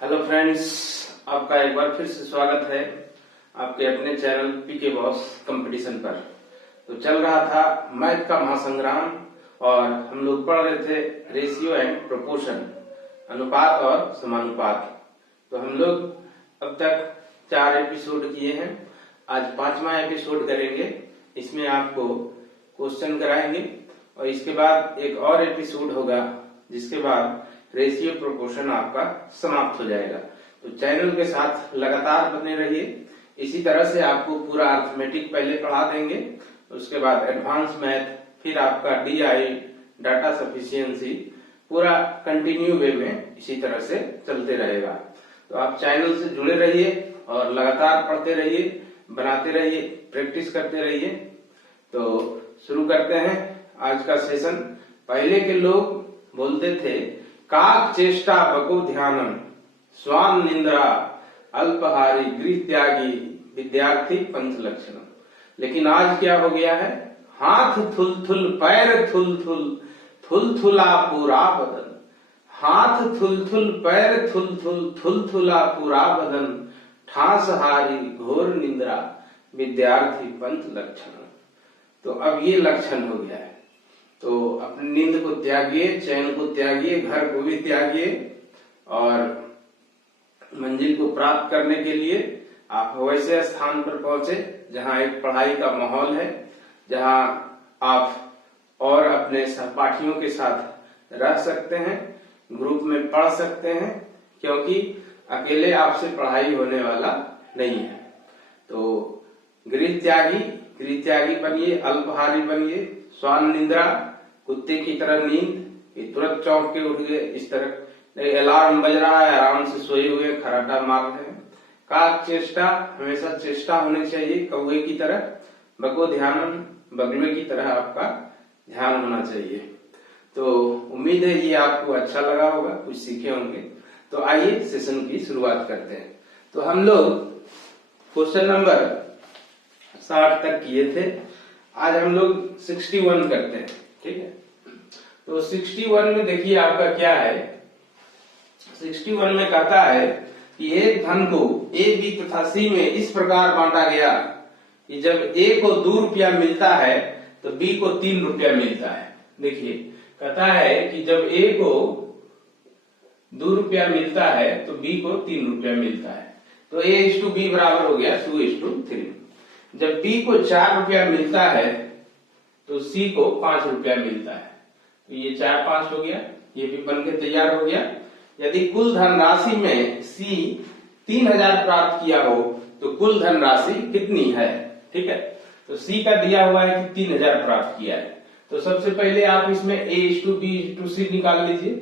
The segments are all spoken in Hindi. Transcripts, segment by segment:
हेलो फ्रेंड्स, आपका एक बार फिर से स्वागत है आपके अपने चैनल पीके बॉस कंपटीशन पर। तो चल रहा था मैथ का महासंग्राम और हम लोग पढ़ रहे थे रेशियो एंड प्रोपोर्शन, अनुपात और समानुपात। तो हम लोग अब तक 4 एपिसोड किए हैं। आज 5वां एपिसोड करेंगे। इसमें आपको क्वेश्चन कराएंगे और इसके बाद एक और एपिसोड होगा जिसके बाद रेशियो प्रोपोर्शन आपका समाप्त हो जाएगा। तो चैनल के साथ लगातार बने रहिए। इसी तरह से आपको पूरा अर्थमेटिक पहले पढ़ा देंगे, उसके बाद एडवांस मैथ, फिर आपका डीआई डाटा सफिशिएंसी, पूरा कंटिन्यू वे में इसी तरह से चलते रहेगा। तो आप चैनल से जुड़े रहिए और लगातार पढ़ते रहिए, बनाते रहिए, प्रैक्टिस करते रहिए। तो शुरू करते हैं आज का सेशन। पहले के लोग बोलते थे काक चेष्टा बको ध्यानम, स्वान निंद्रा अल्पहारी गृह त्यागी विद्यार्थी पंच लक्षणम। लेकिन आज क्या हो गया है, हाथ थुल थुल पैर थुल थुल, थुल थुला पूरा बदन। हाथ थुल थुल पैर थुल थुल, थुल थुला पूरा बदन, ठास हारी घोर निंद्रा विद्यार्थी पंच लक्षण। तो अब ये लक्षण हो गया है। तो अपनी नींद को त्यागिए, चैन को त्यागिए, घर को भी त्यागिए और मंजिल को प्राप्त करने के लिए आप वैसे स्थान पर पहुंचे जहां एक पढ़ाई का माहौल है, जहां आप और अपने सहपाठियों के साथ रह सकते हैं, ग्रुप में पढ़ सकते हैं, क्योंकि अकेले आपसे पढ़ाई होने वाला नहीं है। तो गृह त्यागी बनिए, अल्पहारी बनिए, स्वान निंद्रा कुत्ते की तरह नींद, ये तुरंत चौंक के उठ गए, इस तरह अलार्म बज रहा है, आराम से सोए हुए खराटा मार रहे हैं। काक चेष्टा, हमेशा चेष्टा होनी चाहिए कौवे की तरह, बको ध्यानम, बगुले की तरह आपका ध्यान होना चाहिए। तो उम्मीद है ये आपको अच्छा लगा होगा, कुछ सीखे होंगे। तो आइए सेशन की शुरुआत करते हैं। तो हम लोग क्वेश्चन नंबर 60 तक किए थे। आज हम लोग 61 करते हैं, ठीक है। तो 61 में देखिए आपका क्या है। 61 में कहता है कि एक धन को ए, बी तथा सी में इस प्रकार बांटा गया कि जब ए को 2 रुपया मिलता है तो बी को 3 रुपया मिलता है। देखिए कहता है कि जब ए को 2 रुपया मिलता है तो बी को 3 रुपया मिलता है। तो A/B बराबर हो गया 2:3। जब बी को 4 रुपया मिलता है तो सी को 5 रुपया मिलता है। तो ये 4 5 हो गया, ये भी बनके तैयार हो गया। यदि कुल धनराशि में सी 3000 प्राप्त किया हो तो कुल धनराशि कितनी है, ठीक है। तो सी का दिया हुआ है कि 3000 प्राप्त किया है। तो सबसे पहले आप इसमें A/B/C निकाल लीजिए।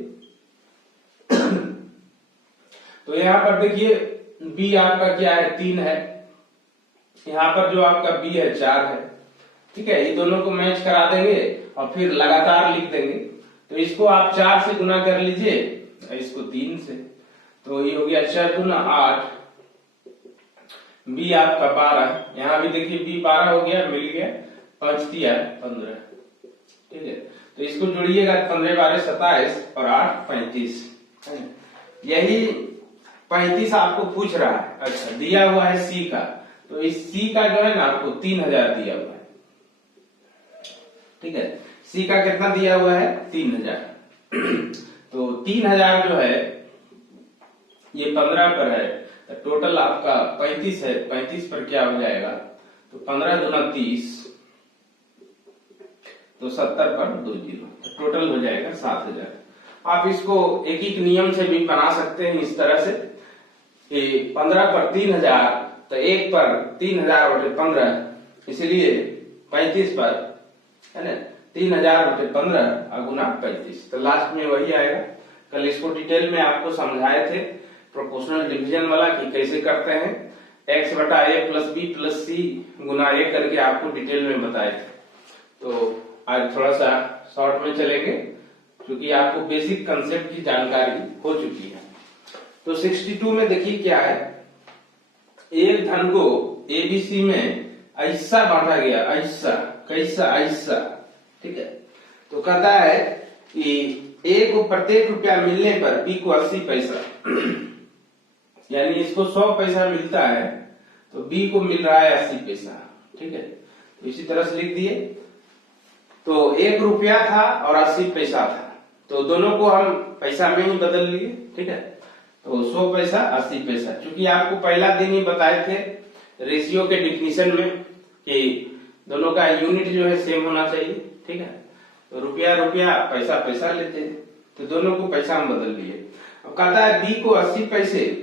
तो यहाँ पर देखिए बी आपका क्या है, 3 है। यहाँ पर जो आपका बी है 4 है, ठीक है। ये दोनों को मैच करा देंगे और फिर लगातार लिख देंगे। तो इसको आप 4 से गुना कर लीजिए, इसको 3 से। तो ये हो गया 4 गुना 8, बी आपका 12। यहाँ भी देखिए बी 12 हो गया, मिल गया, 5 दिया 15, ठीक है। तो इसको जोड़िएगा, 15 12 27 और 8 35। यही 35 आपको पूछ रहा है। अच्छा, दिया हुआ है सी का, तो इस सी का जो है ना आपको 3000 दिया हुआ है, ठीक है। सी का कितना दिया हुआ है, 3000। तो 3000 जो है ये 15 पर है, तो टोटल आपका 35 है। 35 पर क्या हो जाएगा, तो 15 दूना 30, तो 70 पर 2 0, तो टोटल हो जाएगा 7000। आप इसको एक एक नियम से भी बना सकते हैं इस तरह से कि 15 पर 3000, तो 1 पर 3000/15, इसलिए 35 पर है ना 3000/15 गुना 35। तो लास्ट में वही आएगा। कल इसको डिटेल में आपको समझाए थे प्रोपोर्शनल डिवीजन वाला कि कैसे करते हैं। x/a+b+c गुना a करके आपको डिटेल में बताए थे। तो आज थोड़ा सा शॉर्ट में चलेंगे क्योंकि आपको बेसिक कंसेप्ट की जानकारी हो चुकी है। तो 62 में देखिए क्या है, एक धन को ABC में ऐसा बांटा गया, ऐसा कैसा, ऐसा, ठीक है। तो कहता है कि ए को प्रत्येक रुपया मिलने पर बी को 80 पैसा, यानी इसको 100 पैसा मिलता है तो बी को मिल रहा है 80 पैसा। ठीक है, तो इसी तरह से लिख दिए। तो 1 रुपया था और 80 पैसा था, तो दोनों को हम पैसा में ही बदल लिए। ठीक है, तो 100 पैसा 80 पैसा। क्योंकि आपको पहला दिन ही बताए थे रेशियो के डिफिनीशन में कि दोनों का यूनिट जो है सेम होना चाहिए। ठीक है, तो रुपया रुपया पैसा पैसा लेते हैं, तो दोनों को पैसा में बदल लिए। अब कहता है बी को 80 पैसे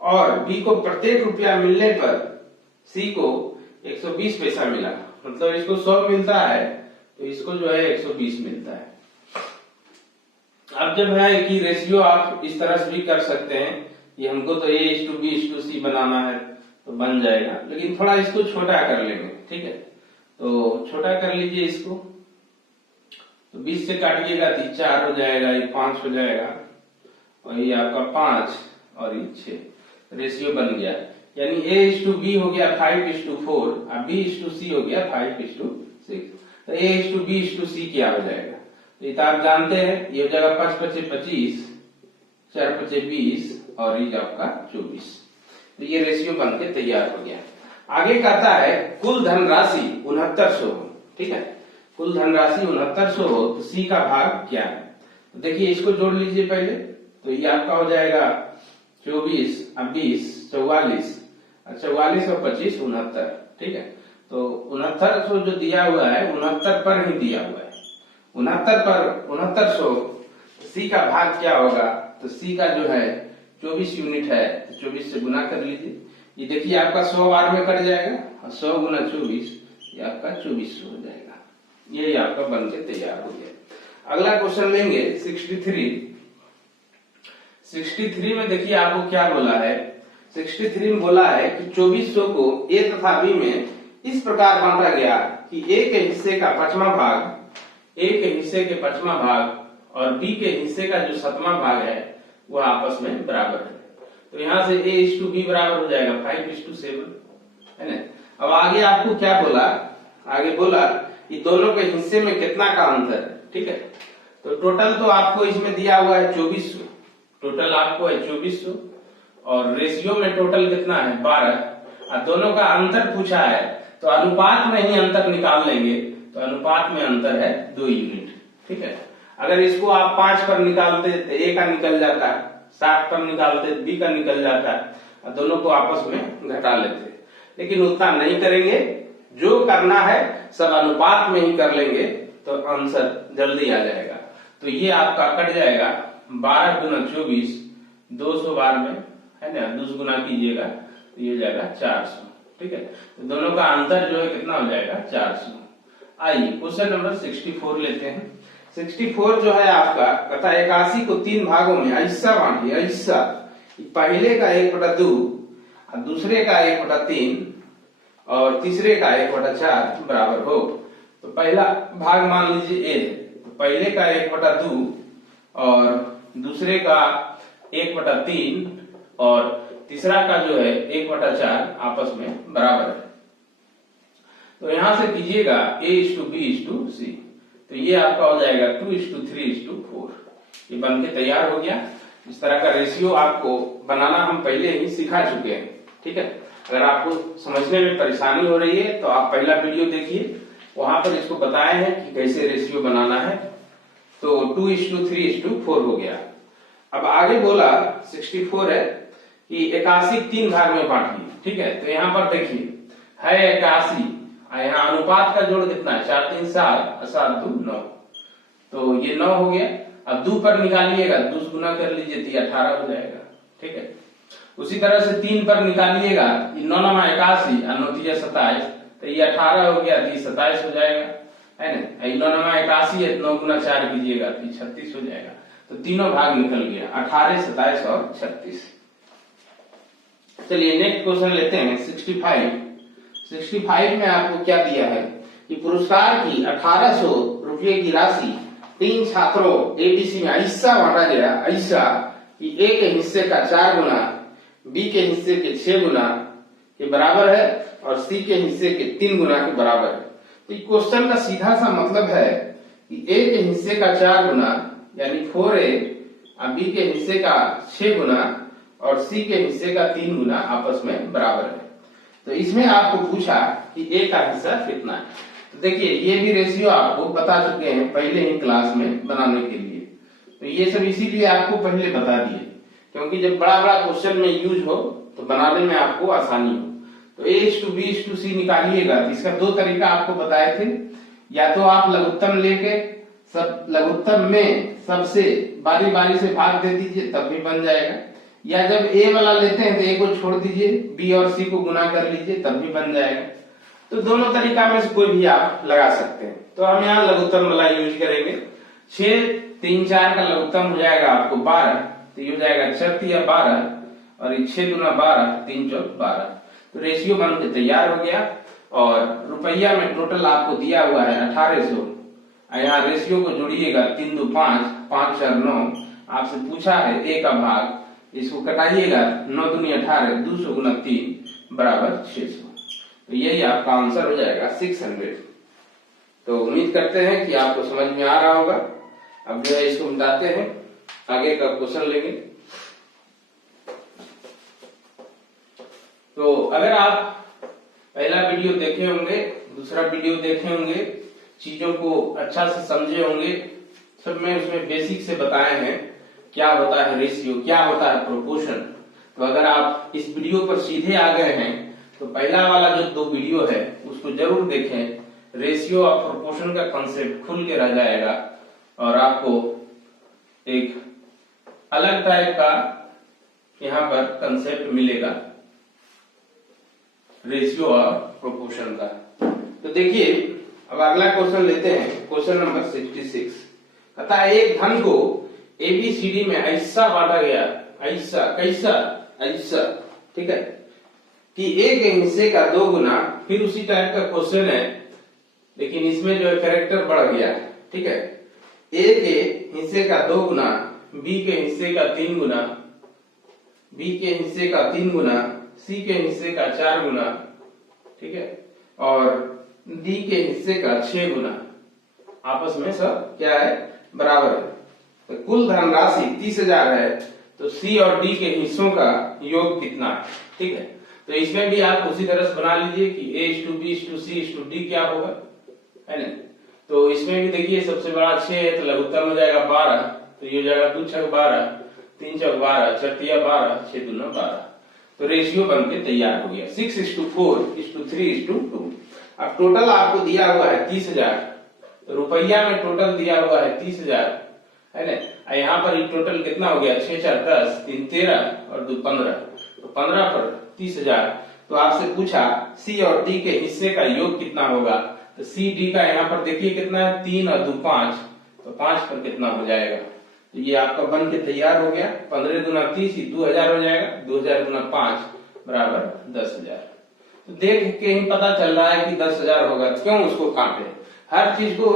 और बी को प्रत्येक रुपया मिलने पर सी को 120 पैसा मिला, मतलब इसको 100 मिलता है तो इसको जो है 120 मिलता है। अब जब है कि रेशियो आप इस तरह से भी कर सकते हैं कि हमको तो A/B/C बनाना है तो बन जाएगा, लेकिन थोड़ा इसको छोटा कर लेंगे। ठीक है, तो छोटा कर लीजिए इसको, तो 20 से काटिएगा तो 4 हो जाएगा, ये 5 हो जाएगा और ये आपका 5 और ये 6 रेशियो बन गया। यानी A/B हो गया 5:4 और B/C हो गया 5:6। तो A/B/C क्या हो जाएगा, ये तो आप जानते हैं, ये हो जाएगा 5×5 = 25, 4×20 और ये आपका 24। तो ये रेशियो बन के तैयार हो गया। आगे कहता है कुल धनराशि 6900 हो। ठीक है, कुल धनराशि 6900 हो तो सी का भाग क्या है। तो देखिए इसको जोड़ लीजिए पहले, तो ये आपका हो जाएगा 24 और 20 44 और 44 और 25 69। ठीक है, तो 6900 जो दिया हुआ है 69 पर ही दिया हुआ है, 69 पर 6900 सी का भाग क्या होगा, तो सी का जो है 24 यूनिट है, तो 24 से गुना कर लीजिए। ये देखिए आपका 100 बार में कट जाएगा और 100 गुना 24 ये आपका 2400 हो जाएगा। ये आपका बन के तैयार हो गया। अगला क्वेश्चन लेंगे 63 में देखिए आपको क्या बोला है। 63 में बोला है कि 2400 को ए तथा बी में इस प्रकार बांटा गया कि ए के हिस्से का 5वां भाग और बी के हिस्से का जो 7वां भाग है वो आपस में बराबर है। तो यहाँ से A/B बराबर हो जाएगा 5:7 है ना। अब आगे आपको क्या बोला, आगे बोला कि दोनों के हिस्से में कितना का अंतर है। ठीक है, तो टोटल तो आपको इसमें दिया हुआ है 2400, टोटल आपको है 2400 और रेशियो में टोटल कितना है 12 और दोनों का अंतर पूछा है, तो अनुपात में ही अंतर निकाल लेंगे। तो अनुपात में अंतर है 2 यूनिट। ठीक है, अगर इसको आप 5 पर निकालते तो ए का निकल जाता है, 7 पर निकालते बी का निकल जाता है और दोनों को आपस में घटा लेते, लेकिन उतना नहीं करेंगे। जो करना है सब अनुपात में ही कर लेंगे तो आंसर जल्दी आ जाएगा। तो ये आपका कट जाएगा 12 गुना 24 200 बार में है ना, 2 गुना कीजिएगा तो ये जाएगा 400। ठीक है, तो दोनों का अंतर जो है कितना हो जाएगा 400। आइए क्वेश्चन नंबर 64 लेते हैं। 64 जो है आपका कहता है 81 को 3 भागों में ऐसा बांटिए, ऐसा पहले का 1/2 और दूसरे का 1/3 और तीसरे का 1/4 बराबर हो। तो पहला भाग मान लीजिए ए, तो पहले का 1/2 और दूसरे का 1/3 और तीसरा का जो है 1/4 आपस में बराबर है। तो यहां से कीजिएगा A/B/C, तो ये आपका हो जाएगा 2:3:4। ये बन के तैयार हो गया। इस तरह का रेशियो आपको बनाना हम पहले ही सिखा चुके हैं। ठीक है, अगर आपको समझने में परेशानी हो रही है तो आप पहला वीडियो देखिए, वहां पर इसको बताए हैं कि कैसे रेशियो बनाना है। तो 2:3:4 हो गया। अब आगे बोला 64 है कि 81 3 भाग में बांटिए। ठीक है, तो यहाँ पर देखिए है 81, यहाँ अनुपात का जोड़ कितना है 4 3 7 और 7 2 9, तो ये 9 हो गया। अब 2 पर निकालिएगा, 2 गुना कर लीजिए तो 18 हो जाएगा। ठीक है, उसी तरह से 3 पर निकालिएगा, 9 9 81 और 9 3 27, तो ये 18 हो गया, तो ये 27 हो जाएगा है ना। 9 9 81 है, 9 गुना 4 कीजिएगा तो 36 हो जाएगा। तो तीनों भाग निकल गया 18 27 और 36। चलिए नेक्स्ट क्वेश्चन लेते हैं 65 में आपको क्या दिया है कि पुरस्कार की 1800 रुपये की राशि 3 छात्रों ABC में ऐसा बांटा गया, ऐसा कि ए के हिस्से का 4 गुना, बी के हिस्से के 6 गुना के बराबर है और सी के हिस्से के 3 गुना के बराबर है। तो क्वेश्चन का सीधा सा मतलब है कि ए के हिस्से का 4 गुना यानी 4A और बी के हिस्से का 6 गुना और सी के हिस्से का 3 गुना आपस में बराबर है। तो इसमें आपको पूछा कि ए का हिस्सा कितना है। तो देखिए ये भी रेशियो आपको बता चुके हैं पहले ही क्लास में बनाने के लिए। तो ये सब इसीलिए आपको पहले बता दिए, क्योंकि जब बड़ा बड़ा क्वेश्चन में यूज हो तो बनाने में आपको आसानी हो। तो A/B/C निकालिएगा तो इसका 2 तरीका आपको बताए थे। या तो आप लघुत्तम लेके सब लघुत्तम में सबसे बारी बारी से भाग दे दीजिए तब भी बन जाएगा, या जब A वाला लेते हैं तो A को छोड़ दीजिए, B और C को गुना कर लीजिए तब भी बन जाएगा। तो दोनों तरीका में से कोई भी आप लगा सकते हैं। तो हम यहाँ लघुत्तम वाला यूज करेंगे। 6 3 4 का लघुत्तम हो जाएगा आपको 12, तो ये हो जाएगा 6 3 12 और 6 दूना 12 3 4 12। तो रेशियो बन के तैयार हो गया। और रुपया में टोटल आपको दिया हुआ है 1800। यहाँ रेशियो को जोड़िएगा 3 2 5 5 4 9। आपसे पूछा है A का भाग, इसको कटाइएगा 9 दूनी 18 200 गुना 3 बराबर 600। तो यही आपका आंसर हो जाएगा 600। तो उम्मीद करते हैं कि आपको समझ में आ रहा होगा। अब जो है इसको मिटाते हैं, आगे का क्वेश्चन लेंगे। तो अगर आप पहला वीडियो देखे होंगे, दूसरा वीडियो देखे होंगे, चीजों को अच्छा से समझे होंगे, सब में उसमें बेसिक से बताए हैं क्या होता है रेशियो, क्या होता है प्रोपोर्शन। तो अगर आप इस वीडियो पर सीधे आ गए हैं तो पहला वाला जो 2 वीडियो है उसको जरूर देखें। रेशियो और प्रोपोर्शन का कंसेप्ट खुल के रह जाएगा और आपको एक अलग टाइप का यहाँ पर कंसेप्ट मिलेगा रेशियो और प्रोपोर्शन का। तो देखिए अब अगला क्वेश्चन लेते हैं, क्वेश्चन नंबर 66। कहता है एक धन को ABCD में ऐसा बांटा गया, ऐसा कैसा ऐसा, ठीक है, कि A के हिस्से का 2 गुना, फिर उसी टाइप का क्वेश्चन है लेकिन इसमें जो है कैरेक्टर बढ़ गया है, ठीक है। A के हिस्से का 2 गुना, B के हिस्से का 3 गुना, B के हिस्से का 3 गुना, C के हिस्से का 4 गुना, ठीक है, और D के हिस्से का 6 गुना, आपस में सब क्या है बराबर है। तो कुल धनराशि 30,000 है, तो C और D के हिस्सों का योग कितना है, ठीक है। तो इसमें भी आप उसी तरह से बना लीजिए कि A/B/C/D क्या होगा, है ना। तो इसमें भी देखिए सबसे बड़ा 6 है तो लघुत्तम हो जाएगा 12, तो ये हो जाएगा 2 6 12 3 4 12 6 3 12 6 दूना 12। तो रेशियो बन के तैयार हो गया 6:4:3:2। अब टोटल आपको दिया हुआ है 30,000, तो रुपया में टोटल दिया हुआ है 30,000, है ना। यहाँ पर टोटल कितना हो गया 6 4 10 3 13 और 2 15, तो 15 पर 30,000। तो आपसे पूछा C और D के हिस्से का योग कितना होगा, तो C D का यहाँ पर देखिए कितना है 3 और 2 5, तो 5 पर कितना हो जाएगा। तो ये आपका बन के तैयार हो गया। 15 दूना 30 2000 हो जाएगा, 2000 गुना 5 बराबर 10,000। तो देख के ही पता चल रहा है कि 10,000 होगा। क्यों उसको काटे, हर चीज को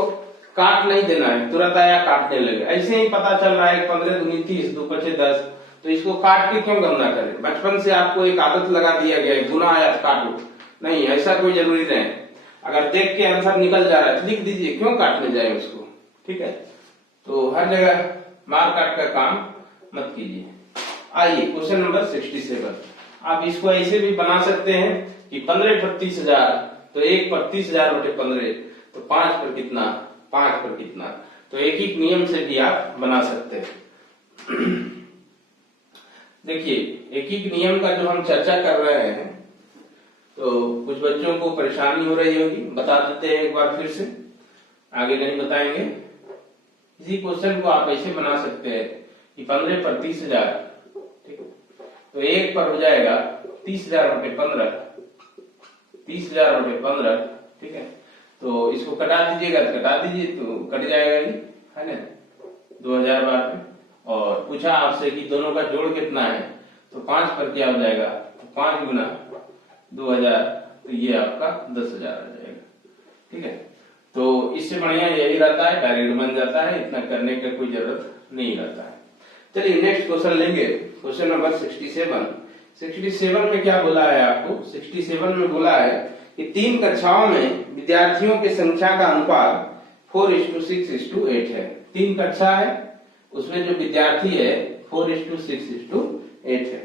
काट नहीं देना है, तुरंत आया काटने लगे। ऐसे ही पता चल रहा है 15 दूनी 30 2 5 10, तो इसको काट के क्यों गणना करें। बचपन से आपको एक आदत लगा दिया गया है गुना आया काटो, नहीं ऐसा कोई जरूरी नहीं। अगर देख के आंसर निकल जा रहा है तो लिख दीजिए, क्यों काटने जाए उसको, ठीक है। तो हर जगह मार काट का काम मत कीजिए। आइए क्वेश्चन नंबर 67। आप इसको ऐसे भी बना सकते हैं कि 15 पर 30,000, तो 1 पर 30,000 बटे 15, तो 5 पर कितना 5 पर कितना। तो एक ही नियम से भी आप बना सकते हैं। देखिए एक ही नियम का जो हम चर्चा कर रहे हैं, तो कुछ बच्चों को परेशानी हो रही होगी, बता देते हैं एक बार फिर से, आगे नहीं बताएंगे। इसी क्वेश्चन को आप ऐसे बना सकते हैं कि 15 पर 30,000, ठीक है, तो 1 पर हो जाएगा 30,000 बटे 15, 30,000 बटे 15, ठीक है। तो इसको कटा दीजिएगा तो कटा दीजिए, तो कट जाएगा ये, है ना, 2000 बार में। और पूछा आपसे कि दोनों का जोड़ कितना है, तो 5 पर क्या हो जाएगा, तो 5 गुना 2000, तो ये आपका 10,000 आ जाएगा, ठीक है। तो इससे बढ़िया यही रहता है, डायरेक्ट बन जाता है, इतना करने का कोई जरूरत नहीं रहता है। चलिए नेक्स्ट क्वेश्चन लेंगे, क्वेश्चन नंबर 67। 67 में क्या बोला है आपको, 67 में बोला है कि 3 कक्षाओं में विद्यार्थियों की संख्या का अनुपात 4:6:8 है। 3 कक्षा है, उसमें जो विद्यार्थी है 4:6:8 है,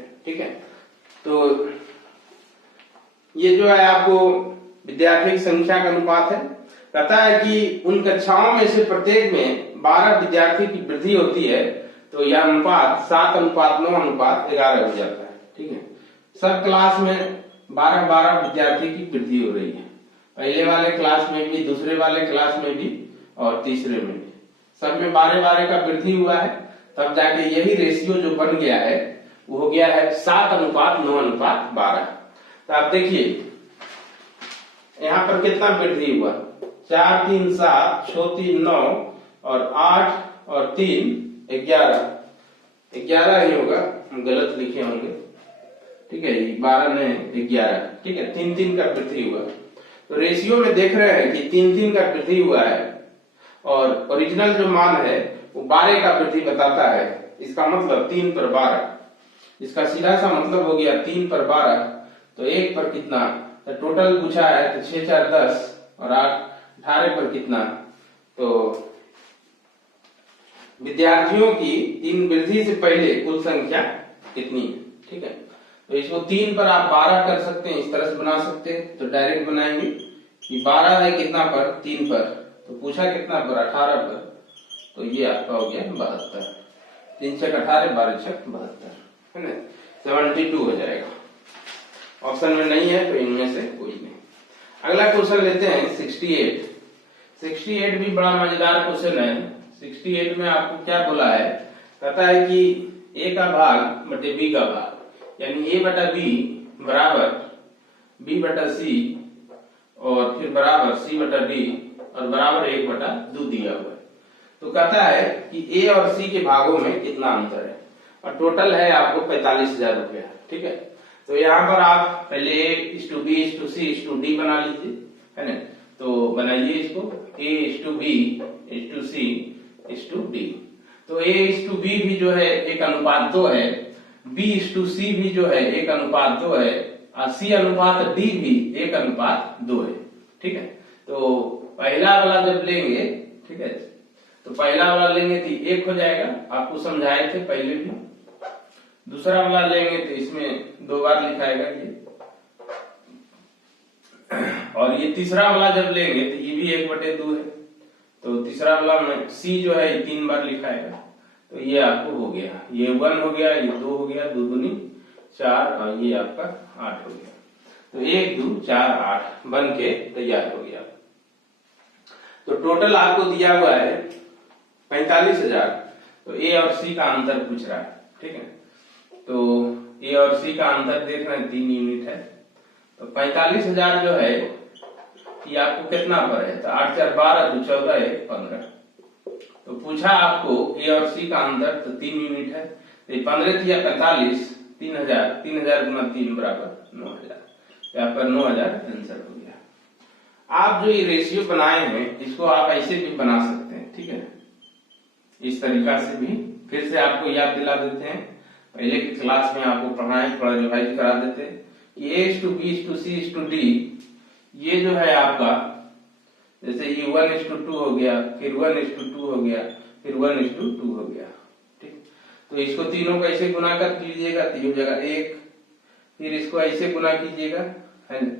ये जो है आपको विद्यार्थी की संख्या का अनुपात है। कहता है कि उन कक्षाओं में से प्रत्येक में 12 विद्यार्थी की वृद्धि होती है तो यह अनुपात 7:9:11 हो जाता है। ठीक है, सब क्लास में 12-12 विद्यार्थी की वृद्धि हो रही है, पहले वाले क्लास में भी, दूसरे वाले क्लास में भी और तीसरे में भी, सब में 12-12 का वृद्धि हुआ है। तब जाके यही रेशियो जो बन गया है वो हो गया है 7:9:12। तो आप देखिए यहाँ पर कितना वृद्धि हुआ, 4 3 7, 6 3 9 और 8 और 3 11 ही होगा, हम गलत लिखे होंगे। ठीक है, 12 ने 11, ठीक है, 3-3 का वृद्धि हुआ। तो रेशियो में देख रहे हैं कि 3-3 का वृद्धि हुआ है और ओरिजिनल जो मान है वो 12 का वृद्धि बताता है। इसका मतलब 3/12, इसका सीधा सा मतलब हो गया 3/12। तो 1 पर कितना, तो टोटल पूछा है तो 6 4 10 और 8 18 पर कितना, तो विद्यार्थियों की 3 वृद्धि से पहले कुल संख्या कितनी है। ठीक है, तो इसको 3 पर आप 12 कर सकते हैं, इस तरह से बना सकते हैं। तो डायरेक्ट बनाएंगे कि 12 है कितना पर, 3 पर, तो पूछा कितना पर, 18 पर, तो ये आपका हो गया 72। 3 6 18, 12 6 72, है ना, 72 हो जाएगा। ऑप्शन में नहीं है तो इनमें से कोई नहीं। अगला क्वेश्चन लेते हैं 68। 68 भी बड़ा मजेदार क्वेश्चन है। 68 में आपको क्या बोला है, कहता है कि a का भाग बटे b का भाग, यानी a बटा b बराबर b बटा c और फिर बराबर c बटा d और बराबर 1/2 दिया हुआ है। तो कहता है कि a और c के भागों में कितना अंतर है और टोटल है आपको 45,000 रुपया। ठीक है, तो यहाँ पर आप पहले a:b:c:d बना लीजिए, है ना। तो बनाइए इसको a:b:c:d। तो a:b भी जो है 1:2 है, b:c भी जो है 1:2 है और c:d भी 1:2 है। ठीक है, तो पहला वाला जब लेंगे, ठीक है, तो पहला वाला लेंगे तो 1 हो जाएगा, आपको समझाए थे पहले भी। दूसरा वाला लेंगे तो इसमें 2 बार लिखाएगा ये, और ये तीसरा वाला जब लेंगे तो ये भी 1/2 है, तो तीसरा वाला में c जो है 3 बार लिखाएगा। तो ये आपको हो गया, ये 1 हो गया, ये 2 हो गया, 2 दूनी 4 और ये आपका 8 हो गया। तो 1 2 4 8 बन के तैयार हो गया। तो टोटल आपको दिया हुआ है 45,000। तो ए और सी का अंतर पूछ रहा है। ठीक है, तो ए और सी का अंतर देख रहे हैं 3 यूनिट है। तो 45,000 जो है ये आपको कितना पर है, तो 8 4 12, 2 14, 1 15। तो पूछा आपको ए और सी का अंतर, तो 3 यूनिट है, तो 15 या 45, 3000, 3000 गुना 3 बराबर 9000। आपका 9000 आंसर हो गया। आप जो ये रेशियो बनाए हैं इसको आप ऐसे भी बना सकते हैं। ठीक है, इस तरीका से भी फिर से आपको याद दिला देते हैं, पहले की क्लास में आपको पढ़ाए, थोड़ा रिवाइज करा देते हैं कि a:b:c:d ये जो है आपका, जैसे ये 1:2 हो गया, फिर 1:2 हो गया, फिर 1:2 हो गया। ठीक, तो इसको तीनों को ऐसे गुना कर लीजिएगा तो ये हो जाएगा 1, फिर इसको ऐसे गुना कीजिएगा, है ना,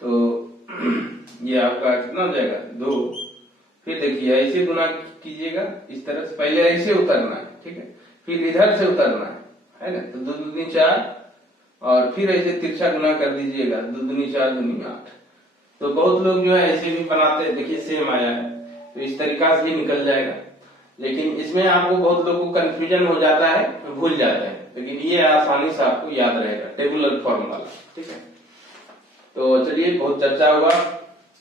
तो ये आपका कितना हो जाएगा 2, फिर देखिए ऐसे गुना कीजिएगा इस तरह से, पहले ऐसे उतरना है, ठीक है, फिर इधर से उतरना है ना, तो 2 दूनी 4 और फिर ऐसे तिरछा गुना कर दीजिएगा, 2 दूनी 4 दूनी 8। तो बहुत लोग जो है ऐसे भी बनाते हैं, देखिए सेम आया है, तो इस तरीका से ही निकल जाएगा। लेकिन इसमें आपको बहुत लोगों को कंफ्यूजन हो जाता है, भूल जाते हैं, लेकिन ये आसानी से आपको याद रहेगा, टेबुलर फॉर्म वाला। ठीक है, तो चलिए बहुत चर्चा हुआ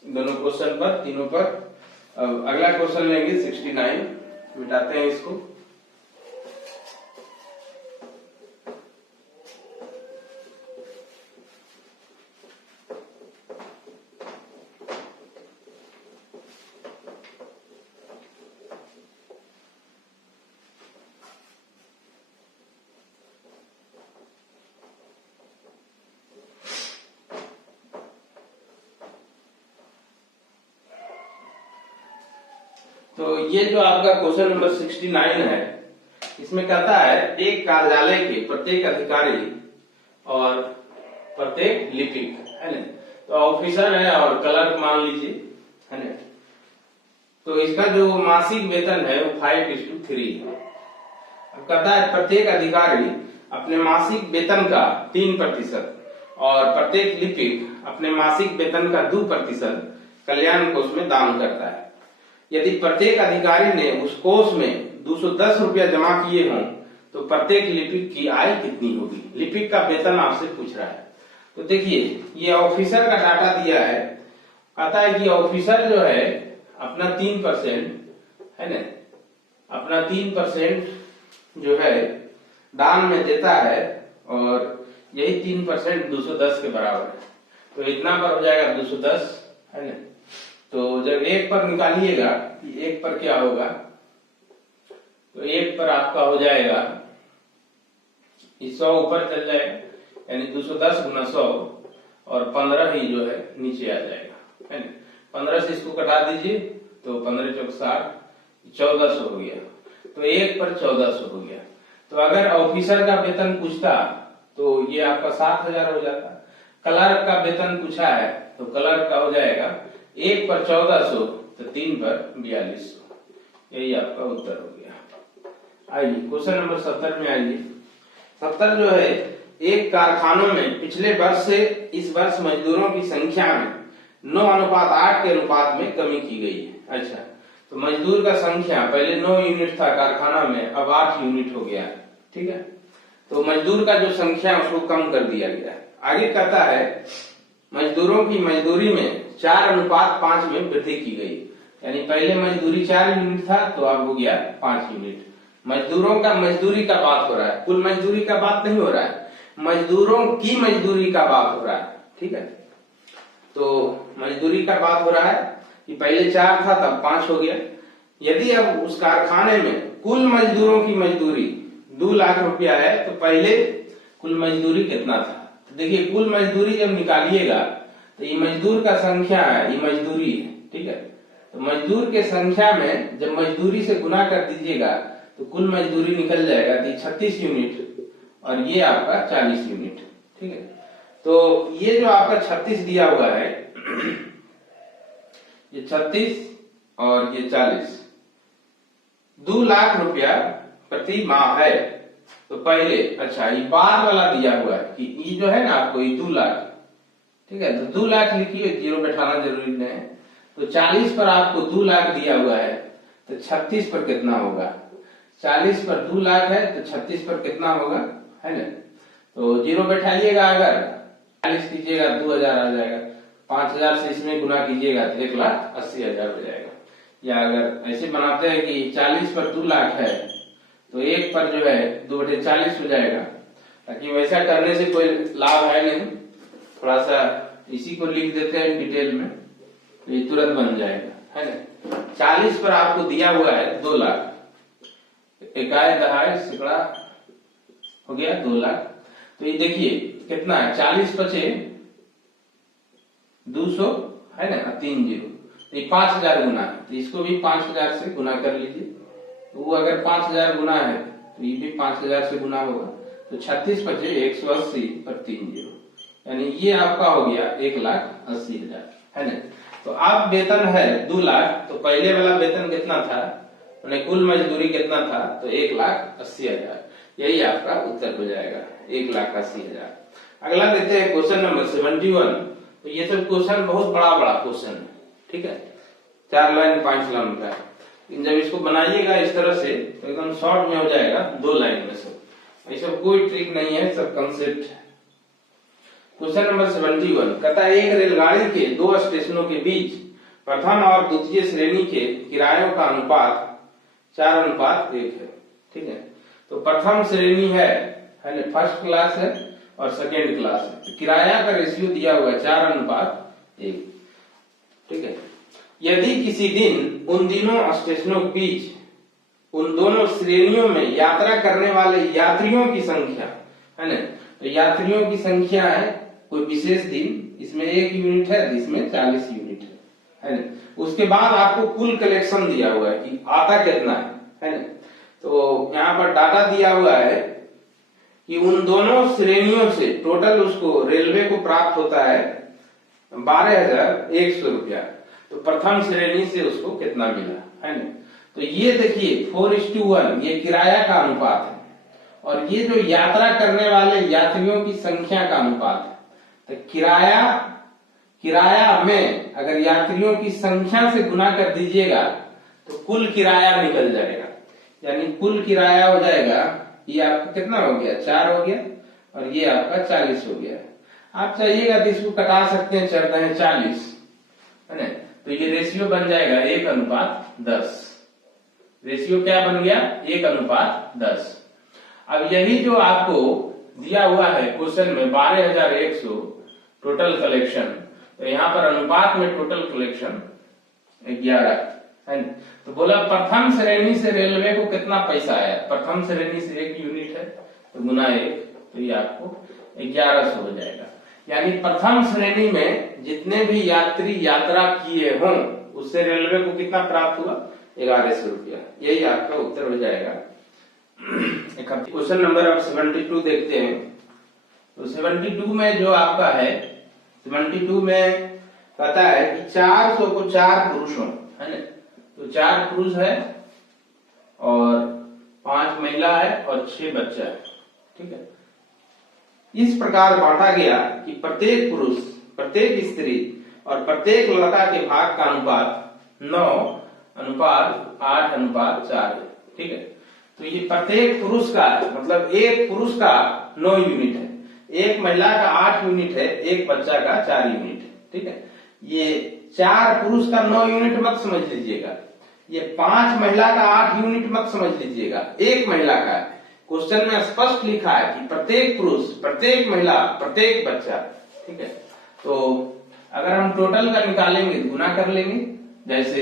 दोनों क्वेश्चन पर, तीनों पर। अब अगला क्वेश्चन लेंगे 69, मिटाते हैं इसको। तो ये जो आपका क्वेश्चन नंबर 69 है, इसमें कहता है एक कार्यालय के प्रत्येक अधिकारी और प्रत्येक लिपिक, है ना, तो ऑफिसर है और क्लर्क मान लीजिए, है ना। तो इसका जो मासिक वेतन है वो 5:3 है। अब कहता है प्रत्येक अधिकारी अपने मासिक वेतन का 3% और प्रत्येक लिपिक अपने मासिक वेतन का 2% कल्याण कोष में दान करता है। यदि प्रत्येक अधिकारी ने उस कोष में 210 रुपया जमा किए हों तो प्रत्येक लिपिक की आय कितनी होगी। लिपिक का वेतन आपसे पूछ रहा है। तो देखिए ये ऑफिसर का डाटा दिया है। कहता है कि ऑफिसर जो है अपना 3% है ना, अपना 3% जो है दान में देता है और यही 3% 210 के बराबर है। तो इतना पर हो जाएगा 210, है ना। तो जब 1 पर निकालिएगा कि 1 पर क्या होगा, तो 1 पर आपका हो जाएगा 100 ऊपर चल जाएगा, यानी 210 गुना 100 और 15 ही जो है नीचे आ जाएगा, है ना। 15 से इसको कटा दीजिए तो 15 चौक 60, 1400 हो गया। तो 1 पर 1400 हो गया। तो अगर ऑफिसर का वेतन पूछता तो ये आपका 7000 हो जाता। क्लर्क का वेतन पूछा है तो क्लर्क का हो जाएगा 1 पर 1400 तो 3 पर 4200। यही आपका उत्तर हो गया। आइए क्वेश्चन नंबर 70 में आइए। 70 जो है, एक कारखानों में पिछले वर्ष से इस वर्ष मजदूरों की संख्या में 9:8 के अनुपात में कमी की गई है। अच्छा, तो मजदूर का संख्या पहले 9 यूनिट था कारखाना में, अब 8 यूनिट हो गया, ठीक है। तो मजदूर का जो संख्या उसको कम कर दिया गया। आगे कहता है मजदूरों की मजदूरी में 4:5 में वृद्धि की गई, यानी पहले मजदूरी 4 यूनिट था तो अब हो गया 5 यूनिट। मजदूरों का मजदूरी का बात हो रहा है, कुल मजदूरी का बात नहीं हो रहा है, मजदूरों की मजदूरी का बात हो रहा है, ठीक है। तो मजदूरी का बात हो रहा है कि पहले 4 था तब 5 हो गया। यदि अब उस कारखाने में कुल मजदूरों की मजदूरी 2 लाख रुपया है तो पहले कुल मजदूरी कितना था। तो देखिए कुल मजदूरी जब निकालिएगा तो ये मजदूर का संख्या है, ये मजदूरी है, ठीक है। तो मजदूर के संख्या में जब मजदूरी से गुना कर दीजिएगा तो कुल मजदूरी निकल जाएगा। तो 36 यूनिट और ये आपका 40 यूनिट, ठीक है। तो ये जो आपका 36 दिया हुआ है, ये 36 और ये 40, 2 लाख रुपया प्रति माह है। तो पहले अच्छा ये बाद वाला दिया हुआ है कि ये जो है ना आपको ये 2 लाख, ठीक है। तो 2 लाख लिखिए, जीरो बैठाना जरूरी नहीं है। तो 40 पर आपको 2 लाख दिया हुआ है तो 36 पर कितना होगा। 40 पर 2 लाख है तो 36 पर कितना होगा, है ना। तो जीरो बैठाइएगा, अगर 40 कीजिएगा 2000 आ जाएगा, 5000 से इसमें गुना कीजिएगा तो 1,80,000 हो जाएगा। या अगर ऐसे बनाते हैं कि 40 पर 2 लाख है तो 1 पर जो है 2/40 हो जाएगा, ताकि वैसा करने से कोई लाभ है नहीं। थोड़ा सा इसी को लिख देते हैं डिटेल में तो ये तुरंत बन जाएगा, है ना। 40 पर आपको दिया हुआ है 2 लाख, इकाई दहाई सैकड़ा हो गया 2 लाख। तो ये देखिए कितना है, 40 बचे 200, है ना, 3 जीरो, तो ये 5000 गुना है। तो इसको भी 5000 से गुना कर लीजिए। तो वो अगर 5000 गुना है तो ये भी 5000 से गुना होगा। तो 36 बचे 180 पर 3 जीरो, यानी ये आपका हो गया 1,80,000, है ना। तो अब वेतन है 2 लाख, तो पहले वाला वेतन कितना था, कुल मजदूरी कितना था, तो 1,80,000। यही आपका उत्तर हो जाएगा 1,80,000। अगला देखते हैं क्वेश्चन नंबर 71। तो ये सब क्वेश्चन बहुत बड़ा बड़ा क्वेश्चन है, ठीक है, 4 लाइन 5 लाइन का। जब इसको बनाइएगा इस तरह से तो एकदम शॉर्ट में हो जाएगा, 2 लाइन में सब। ये सब कोई ट्रिक नहीं है, सब कंसेप्ट है। क्वेश्चन नंबर 71 कहता है एक रेलगाड़ी के 2 स्टेशनों के बीच प्रथम और द्वितीय श्रेणी के किरायों का अनुपात 4:1 है, ठीक है। तो प्रथम श्रेणी है ना, फर्स्ट क्लास है और सेकेंड क्लास है। तो किराया का रेशियो दिया हुआ है 4:1, ठीक है। यदि किसी दिन उन दिनों स्टेशनों के बीच उन दोनों श्रेणियों में यात्रा करने वाले यात्रियों की संख्या, है ना, तो यात्रियों की संख्या है कोई विशेष दिन, इसमें 1 यूनिट है, इसमें 40 यूनिट है ना। उसके बाद आपको कुल कलेक्शन दिया हुआ है कि आता कितना है ना। तो यहाँ पर डाटा दिया हुआ है कि उन दोनों श्रेणियों से टोटल उसको रेलवे को प्राप्त होता है 12,100 रुपया। तो प्रथम श्रेणी से उसको कितना मिला, है ना। तो ये देखिए 4:1 ये किराया का अनुपात है, और ये जो यात्रा करने वाले यात्रियों की संख्या का अनुपात है। तो किराया में अगर यात्रियों की संख्या से गुना कर दीजिएगा तो कुल किराया निकल जाएगा, यानी कुल किराया हो जाएगा, ये आपका कितना हो गया 4 हो गया, और ये आपका 40 हो गया। आप चाहिएगा तो इसको कटा सकते हैं, 4×40 है ना। तो ये रेशियो बन जाएगा 1:10। रेशियो क्या बन गया 1:10। अब यही जो आपको दिया हुआ है क्वेश्चन में 12,100 टोटल कलेक्शन, तो यहाँ पर अनुपात में टोटल कलेक्शन 11 है। तो बोला प्रथम श्रेणी से रेलवे को कितना पैसा आया, प्रथम श्रेणी से 1 यूनिट है तो गुना 1, तो ये आपको 1100 हो जाएगा। यानी प्रथम श्रेणी में जितने भी यात्री यात्रा किए हों उससे रेलवे को कितना प्राप्त हुआ 1100 रुपया। यही आपका उत्तर हो जाएगा। क्वेश्चन नंबर अब 72 देखते हैं। तो 72 में जो आपका है, 72 में कहता है कि 400 को 4 पुरुषों, है ना। तो 4 पुरुष है और 5 महिला है और 6 बच्चा है, ठीक है। इस प्रकार बांटा गया कि प्रत्येक पुरुष, प्रत्येक स्त्री और प्रत्येक लड़का के भाग का अनुपात 9:8:4 है, ठीक है। तो ये प्रत्येक पुरुष का मतलब एक पुरुष का 9 यूनिट है, एक महिला का 8 यूनिट है, एक बच्चा का 4 यूनिट है, ठीक है। ये 4 पुरुष का 9 यूनिट मत समझ लीजिएगा, ये 5 महिला का 8 यूनिट मत समझ लीजिएगा, एक महिला का। क्वेश्चन में स्पष्ट लिखा है कि प्रत्येक पुरुष, प्रत्येक महिला, प्रत्येक बच्चा, ठीक है। तो अगर हम टोटल का निकालेंगे तो गुना कर लेंगे। जैसे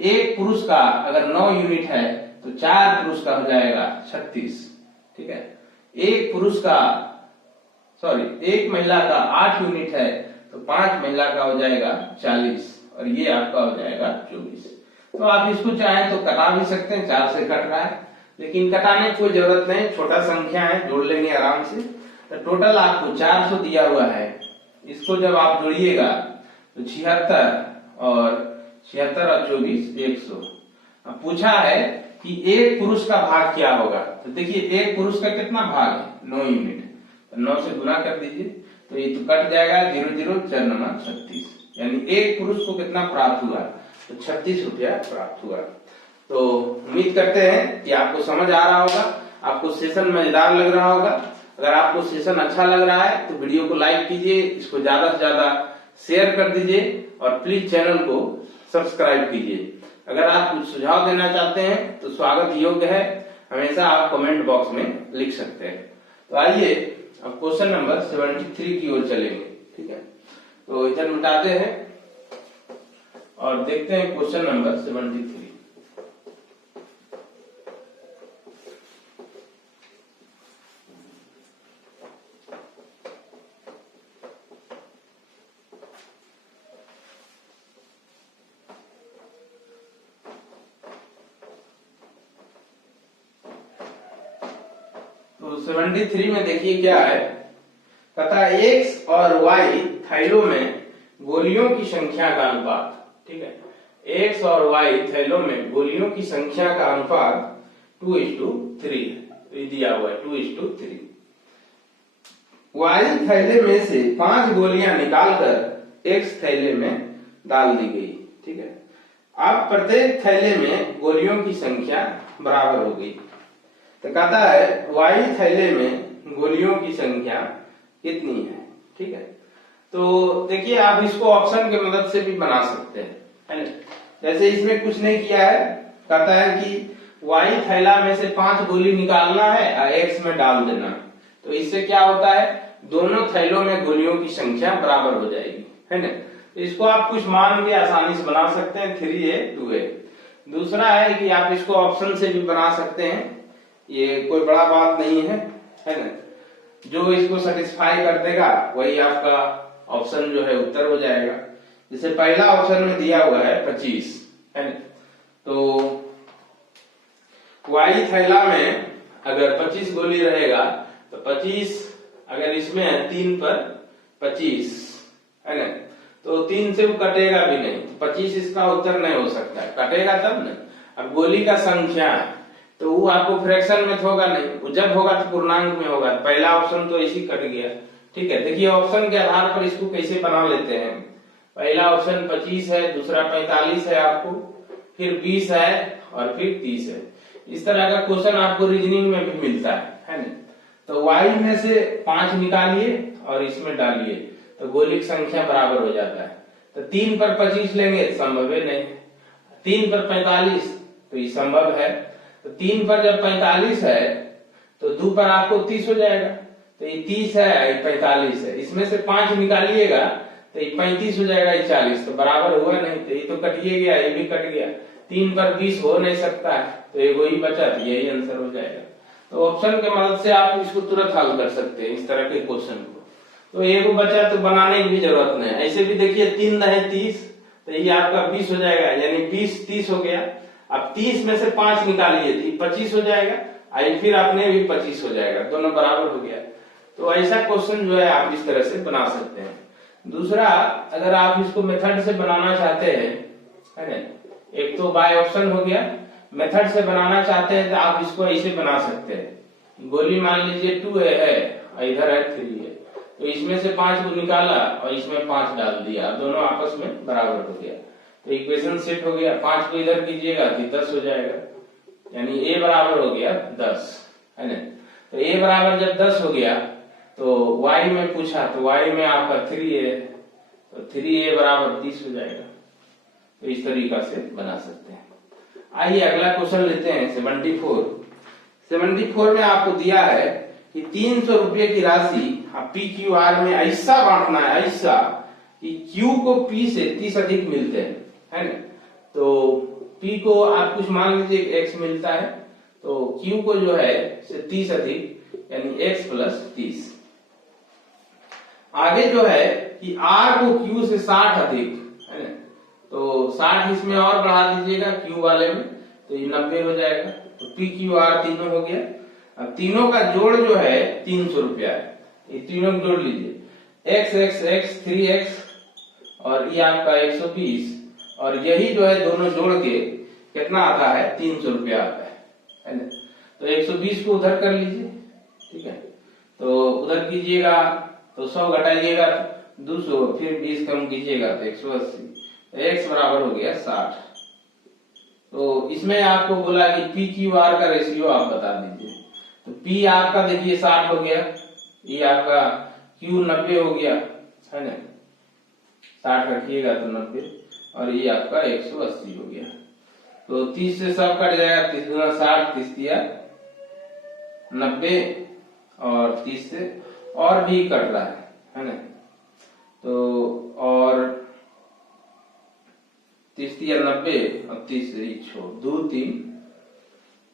एक पुरुष का अगर 9 यूनिट है तो 4 पुरुष का हो जाएगा 36, ठीक है। एक पुरुष का एक महिला का 8 यूनिट है तो 5 महिला का हो जाएगा 40, और ये आपका हो जाएगा 24। तो आप इसको चाहें तो कटा भी सकते हैं, 4 से कट रहा है, लेकिन कटाने की कोई जरूरत नहीं, छोटा संख्या है, जोड़ लेंगे आराम से। तो टोटल आपको 400 दिया हुआ है, इसको जब आप जोड़िएगा तो 76 और 24 100। अब पूछा है कि एक पुरुष का भाग क्या होगा, तो देखिए एक पुरुष का कितना भाग है 9 यूनिट, तो 9 से गुना कर दीजिए तो ये तो कट जाएगा, 0 0 4 9 36, यानी एक पुरुष को कितना प्राप्त हुआ तो 36 रुपया प्राप्त हुआ। तो उम्मीद करते हैं कि आपको समझ आ रहा होगा, आपको सेशन मजेदार लग रहा होगा। अगर आपको सेशन अच्छा लग रहा है तो वीडियो को लाइक कीजिए, इसको ज्यादा से ज्यादा शेयर कर दीजिए और प्लीज चैनल को सब्सक्राइब कीजिए। अगर आप कुछ सुझाव देना चाहते हैं तो स्वागत योग्य है, हमेशा आप कमेंट बॉक्स में लिख सकते हैं। तो आइए अब क्वेश्चन नंबर 73 की ओर चलेंगे, ठीक है। तो इधर मिटाते हैं और देखते हैं क्वेश्चन नंबर 73। तो 73 में देखिए क्या है, कहता है एक्स और वाई थैलों में गोलियों की संख्या का अनुपात, ठीक है। एक्स और वाई थैलों में गोलियों की संख्या का अनुपात 2:3 है, तो ये दिया हुआ है 2:3। वाई थैले में से 5 गोलियां निकालकर एक्स थैले में डाल दी गई, ठीक है। अब प्रत्येक थैले में गोलियों की संख्या बराबर हो गई, तो कहता है वाई थैले में गोलियों की संख्या कितनी है, ठीक है। तो देखिए आप इसको ऑप्शन की मदद से भी बना सकते हैं, है ना। जैसे इसमें कुछ नहीं किया है, कहता है कि वाई थैला में से 5 गोली निकालना है और एक्स में डाल देना, तो इससे क्या होता है दोनों थैलों में गोलियों की संख्या बराबर हो जाएगी, है ना। तो इसको आप कुछ मान के आसानी से बना सकते हैं 3a 2a। दूसरा है कि आप इसको ऑप्शन से भी बना सकते हैं, ये कोई बड़ा बात नहीं है, है ना। जो इसको सेटिस्फाई कर देगा वही आपका ऑप्शन जो है उत्तर हो जाएगा। जैसे पहला ऑप्शन में दिया हुआ है 25, है ना। तो वाई थैला में अगर 25 गोली रहेगा तो 25 अगर इसमें है 3 पर 25, है ना। तो 3 से वो कटेगा भी नहीं, 25 इसका उत्तर नहीं हो सकता है, कटेगा तब ना। अब गोली का संख्या है तो वो आपको फ्रैक्शन में होगा नहीं, वो जब होगा तो पूर्णांक में होगा। पहला ऑप्शन तो इसी कट गया। ठीक है, देखिए ऑप्शन के आधार पर इसको कैसे बना लेते हैं। पहला ऑप्शन 25 है, दूसरा 45 है आपको, फिर 20 है और फिर 30 है। इस तरह का क्वेश्चन आपको रीजनिंग में भी मिलता है ना। तो y में से 5 निकालिए और इसमें डालिए तो गोली की संख्या बराबर हो जाता है। तो 3 पर 25 लेंगे संभव है नहीं, 3 पर 45 तो ये संभव है। तो 3 पर जब 45 है तो 2 पर आपको 30 हो जाएगा। तो ये 30 है, ये 45 है, इसमें से 5 निकालिएगा तो ये 35 हो जाएगा, ये 40, तो बराबर हुआ नहीं, तो ये तो कटिए गया, ये भी कट गया। 3 पर 20 हो नहीं सकता है, तो एक वही बचा, तो यही आंसर हो जाएगा। तो ऑप्शन के मदद से आप इसको तुरंत हल कर सकते हैं इस तरह के क्वेश्चन को। तो एक बचा तो बनाने की भी जरूरत नहीं। ऐसे भी देखिए 3 है 30, तो ये आपका 20 हो जाएगा, यानी 20 30 हो गया। अब 30 में से 5 निकालिए तो 25 हो जाएगा, फिर आपने भी 25 हो जाएगा, दोनों बराबर हो गया। तो ऐसा क्वेश्चन जो है आप इस तरह से बना सकते हैं। दूसरा, अगर आप इसको मेथड से बनाना चाहते हैं, है ना, एक तो बाय ऑप्शन हो गया, मेथड से बनाना चाहते हैं तो आप इसको ऐसे बना सकते हैं। गोली मान लीजिए 2 है और इधर है 3 है, तो इसमें से 5 को निकाला और इसमें 5 डाल दिया, दोनों आपस में बराबर हो गया, तो इक्वेशन सेट हो गया। 5 को इधर कीजिएगा तो 10 हो जाएगा, यानी a बराबर हो गया 10, है ना। तो a बराबर जब 10 हो गया तो y में पूछा, तो y में आपका 3 है, तो 3a बराबर 30 हो जाएगा। तो इस तरीका से बना सकते हैं। आइए अगला क्वेश्चन लेते हैं 74 में आपको दिया है कि 300 रुपये की राशि पी क्यू आर में ऐसा बांटना है, ऐसा कि क्यू को पी से 30 अधिक मिलते हैं, है ना। तो पी को आप कुछ मान लीजिए एक्स मिलता है, तो क्यू को जो है 30 अधिक यानी एक्स प्लस 30। आगे जो है कि आर को क्यू से 60 अधिक, है ना, तो 60 इसमें और बढ़ा दीजिएगा क्यू वाले में, तो ये 90 हो जाएगा। तो पी क्यू आर तीनों हो गया। अब तीनों का जोड़ जो है 300 रुपया है, ये तीनों को जोड़ लीजिए, एक्स एक्स एक्स 3x और ये आपका 120, और यही जो है दोनों जोड़ के कितना आता है 300 रुपया आता है ना। तो 120 को उधर कर लीजिए, ठीक है, तो उधर कीजिएगा तो 100 घटाइएगा 200, फिर 20 कम कीजिएगा तो 180, तो x बराबर हो गया 60। तो इसमें आपको बोला कि पी क्यू आर का रेशियो आप बता दीजिए। तो P आपका देखिए 60 हो गया, ये आपका Q 90 हो गया, है ना, 60 रखिएगा तो 90, और ये आपका 180 हो गया। तो 30 से सब कट जाएगा, 30 दूना 60, 30 दिया 90, और 30 से और भी कट रहा है ना। तो और 30 दिया 90 और 30 से 2 3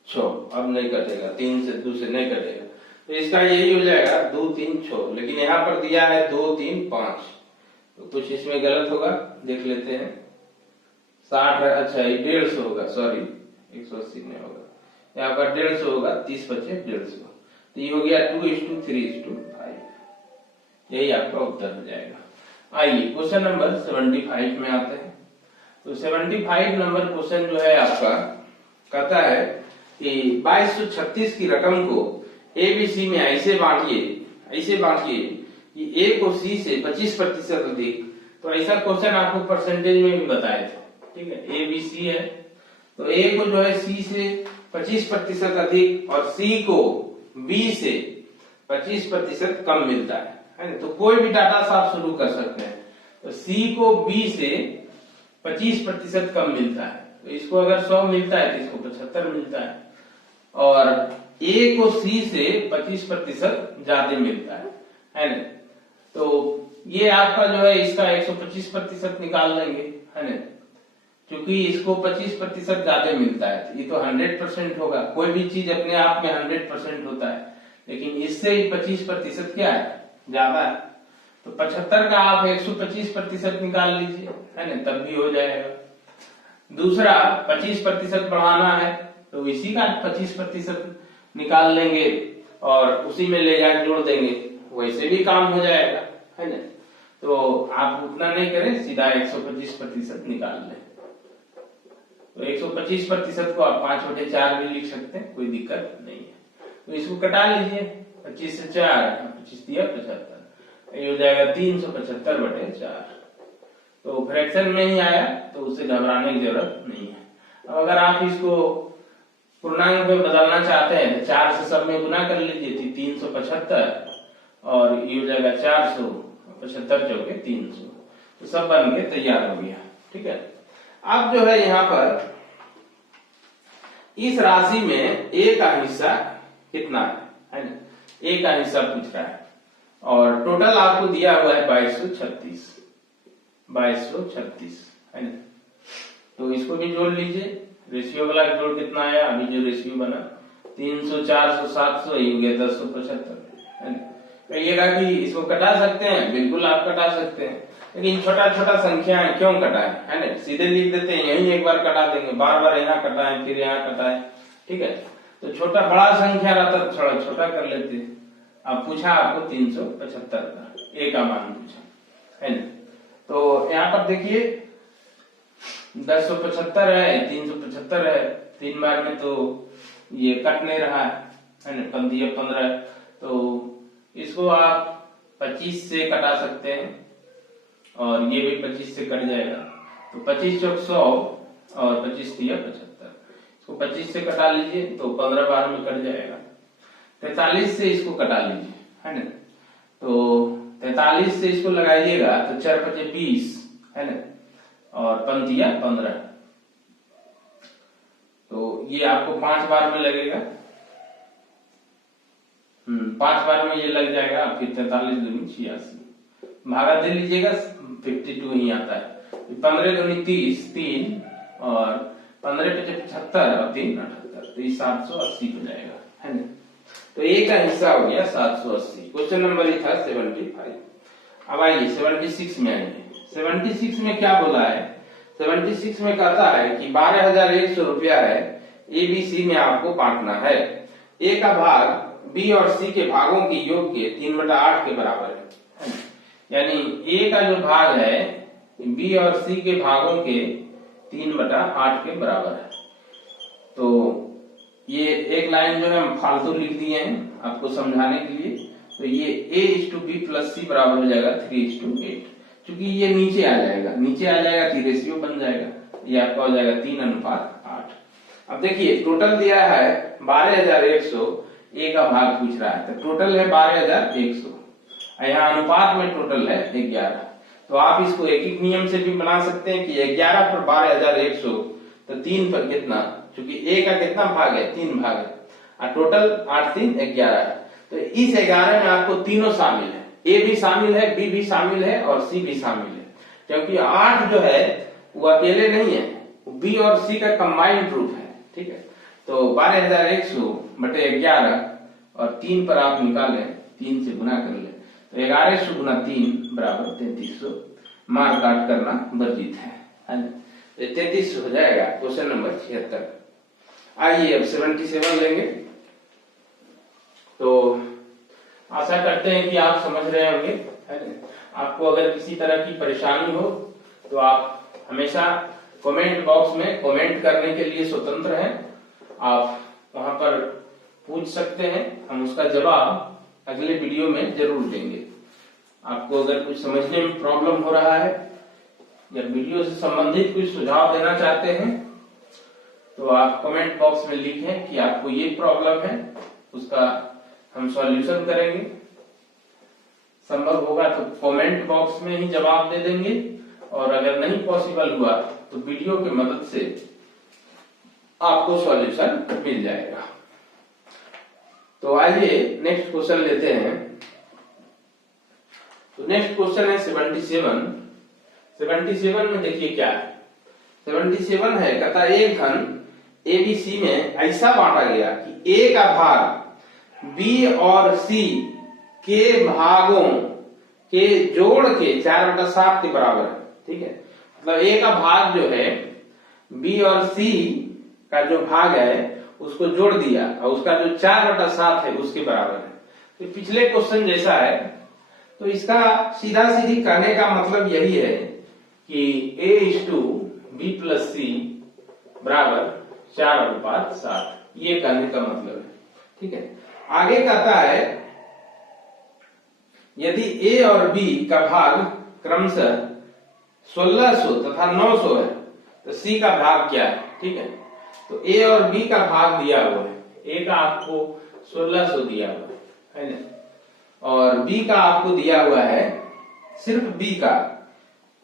6, अब नहीं कटेगा, 3 से 2 से नहीं कटेगा, तो इसका यही हो जाएगा 2 3 6। लेकिन यहाँ पर दिया है 2 3 5, तो कुछ इसमें गलत होगा, देख लेते हैं। 60 है, अच्छा ये 150 होगा, सॉरी 180 नहीं होगा, यहाँ पर 150 होगा, 30 बचे 150, तो ये हो गया 2:3:5, यही आपका उत्तर हो जाएगा। आइए क्वेश्चन नंबर 75 में आते हैं। तो 75 नंबर क्वेश्चन जो है आपका कहता है कि 2236 की रकम को एबीसी में ऐसे बांटिए कि ए को सी से 25% अधिक। तो ऐसा क्वेश्चन आपको परसेंटेज में भी बताए थे, ठीक है। ए बी सी है, तो ए को जो है सी से 25% अधिक और सी को बी से 25% कम मिलता है ना। तो कोई भी डाटा से आप शुरू कर सकते हैं। तो सी को बी से 25% कम मिलता है, तो इसको अगर 100 मिलता है तो इसको 75 मिलता है, और ए को सी से 25% ज्यादा मिलता है ना। तो ये आपका जो है इसका 125% निकाल लेंगे, है ना, क्योंकि इसको 25% ज्यादा मिलता है, तो ये तो 100% होगा। कोई भी चीज अपने आप में 100% होता है, लेकिन इससे ही 25% क्या है, ज्यादा है। तो 75 का आप 125% निकाल लीजिए, है ना, तब भी हो जाएगा। दूसरा 25% बढ़ाना है, तो इसी का 25% निकाल लेंगे और उसी में ले जाकर जोड़ देंगे, वैसे भी काम हो जाएगा, है ना। तो आप उतना नहीं करें, सीधा 125% निकाल लें। तो 125% को आप 5/4 भी लिख सकते हैं, कोई दिक्कत नहीं है। तो इसको कटा लीजिए, 25 से 4, 25 दिया 75, ये हो जाएगा 375/4। तो फ्रैक्शन में ही आया तो उससे घबराने की जरूरत नहीं है। अब अगर आप इसको पूर्णांक में बदलना चाहते हैं तो 4 से सब में गुना कर लीजिए, 375, और ये हो जाएगा 400, 75 चौके 300। तो सब बन के तैयार हो गया। ठीक है, अब जो है यहाँ पर इस राशि में ए का हिस्सा कितना है ना, ए का हिस्सा पूछ रहा है, और टोटल आपको दिया हुआ है 2236 है ना। तो इसको भी जोड़ लीजिए, रेशियो वाला जोड़ कितना आया, अभी जो रेशियो बना 300, 400, 700, ये हो गया 1075 है ना। कहिएगा कि इसको कटा सकते हैं, बिल्कुल आप कटा सकते हैं, लेकिन छोटा छोटा संख्या क्यों कटाएं, है ना, सीधे लिख देते हैं, यही एक बार कटा देंगे, बार बार यहाँ कटाएं फिर यहाँ कटाएं। ठीक है, तो छोटा बड़ा संख्या रहता तो थोड़ा छोटा कर लेते। अब पूछा आपको 375 का ए का मान पूछा है ना। तो यहाँ पर देखिए 1075 है, 375 है, 3 बार में तो ये कट नहीं रहा है ना, 15, तो इसको आप 25 से कटा सकते हैं, और ये भी 25 से कट जाएगा, तो 25 चौक 100 और 25 दिया 75, इसको 25 से कटा लीजिए तो 15 बार में कट जाएगा। 43 से इसको कटा लीजिए, है ना, तो 43 से इसको लगाइएगा तो 4 × 5 = 20 है ना, और 15 15, तो ये आपको 5 बार में लगेगा, 5 बार में ये लग जाएगा। फिर 43 दूनी 86, भागा दे लीजिएगा, 52 ही आता है। 15 दूनी 30, 3, और 15 × 5 = 75 और 3 = 78, तो ये 780 हो जाएगा, है ना। तो ए का हिस्सा हो गया 780। क्वेश्चन नंबर ये था 75। अब आइए 76 में आएंगे। 76 में क्या बोला है, 76 में कहता है कि 12,100 रुपया है, ए बी सी में आपको बांटना है। ए का भाग बी और सी के भागों के योग के 3/8 के बराबर है। यानी ए का जो भाग है बी और सी के भागों के 3/8 के बराबर है। तो ये एक लाइन जो है हम फालतू लिख दिए हैं आपको समझाने के लिए। तो ये a/b + c बराबर हो जाएगा 3:8, क्योंकि ये नीचे आ जाएगा तो रेशियो बन जाएगा, ये आपका हो जाएगा 3:8। अब देखिए टोटल दिया है 12,100, ए का भाग पूछ रहा है, तो टोटल है 12,100, यहाँ अनुपात में टोटल है 11। तो आप इसको एक एक नियम से भी बना सकते हैं कि 11 पर 12,100, तो 3 पर कितना, क्योंकि ए का कितना भाग है, 3 भाग है, और टोटल 8 × 3 = 11 है। तो इस 11 में आपको तीनों शामिल है, ए भी शामिल है, बी भी शामिल है, और सी भी शामिल है, क्योंकि 8 जो है वो अकेले नहीं है, बी और सी का कंबाइंड रूप है। ठीक है, तो 12,100/11 और 3 पर आप निकालें, 3 से गुना कर ले, तो 1100 × 3 = 3300, मार काट करना वर्जित है ना, 3300 हो जाएगा। Question number 76। आइए अब 77 लेंगे। तो आशा करते हैं कि आप समझ रहे होंगे, है ना। आपको अगर किसी तरह की परेशानी हो तो आप हमेशा कमेंट बॉक्स में कमेंट करने के लिए स्वतंत्र हैं, आप वहां पर पूछ सकते हैं, हम उसका जवाब अगले वीडियो में जरूर देंगे। आपको अगर कुछ समझने में प्रॉब्लम हो रहा है या वीडियो से संबंधित कुछ सुझाव देना चाहते हैं तो आप कमेंट बॉक्स में लिखें कि आपको ये प्रॉब्लम है, उसका हम सॉल्यूशन करेंगे। संभव होगा तो कमेंट बॉक्स में ही जवाब दे देंगे, और अगर नहीं पॉसिबल हुआ तो वीडियो की मदद से आपको सॉल्यूशन मिल जाएगा। तो आइए नेक्स्ट क्वेश्चन लेते हैं। तो नेक्स्ट क्वेश्चन है 77। 77 में देखिए क्या है, 77 है, कहता एक घन एबीसी में ऐसा बांटा गया कि ए का भाग बी और सी के भागों के जोड़ के 4/7 के बराबर है। ठीक है, मतलब ए का भाग जो है बी और सी का जो भाग है उसको जोड़ दिया और उसका जो 4/7 है उसके बराबर है। तो पिछले क्वेश्चन जैसा है, तो इसका सीधा सीधी कहने का मतलब यही है कि A/B+C बराबर 4:7, ये कहने का मतलब है। ठीक है, आगे कहता है यदि A और B का भाग क्रमशः 1600 तथा 900 है तो C का भाग क्या है। ठीक है, तो A और B का भाग दिया हुआ है, A का आपको 1600 दिया हुआ है ना, और B का आपको दिया हुआ है, सिर्फ B का,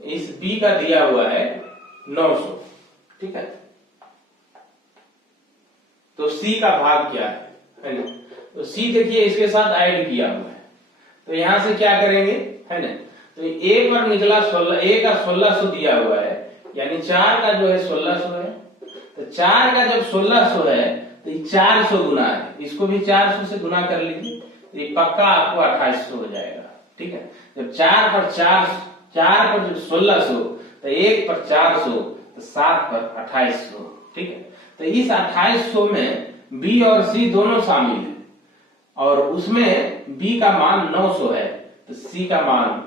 इस B का दिया हुआ है 900। ठीक है, तो C का भाग क्या है ना, तो C देखिए इसके साथ ऐड किया हुआ है, तो यहां से क्या करेंगे है ना, तो A पर निकला 16, A का 1600 दिया हुआ है, यानी 4 का जो है 1600 है, तो 4 का जब 1600 है तो ये 400 गुना है, इसको भी 400 से गुना कर लीजिए, तो ये पक्का आपको 2800 हो जाएगा। ठीक है, जब 4 पर 1600, तो 1 पर 400, तो 7 पर 2800। ठीक है, तो इस 2800 में B और C दोनों शामिल है, और उसमें B का मान 900 है, तो C का मान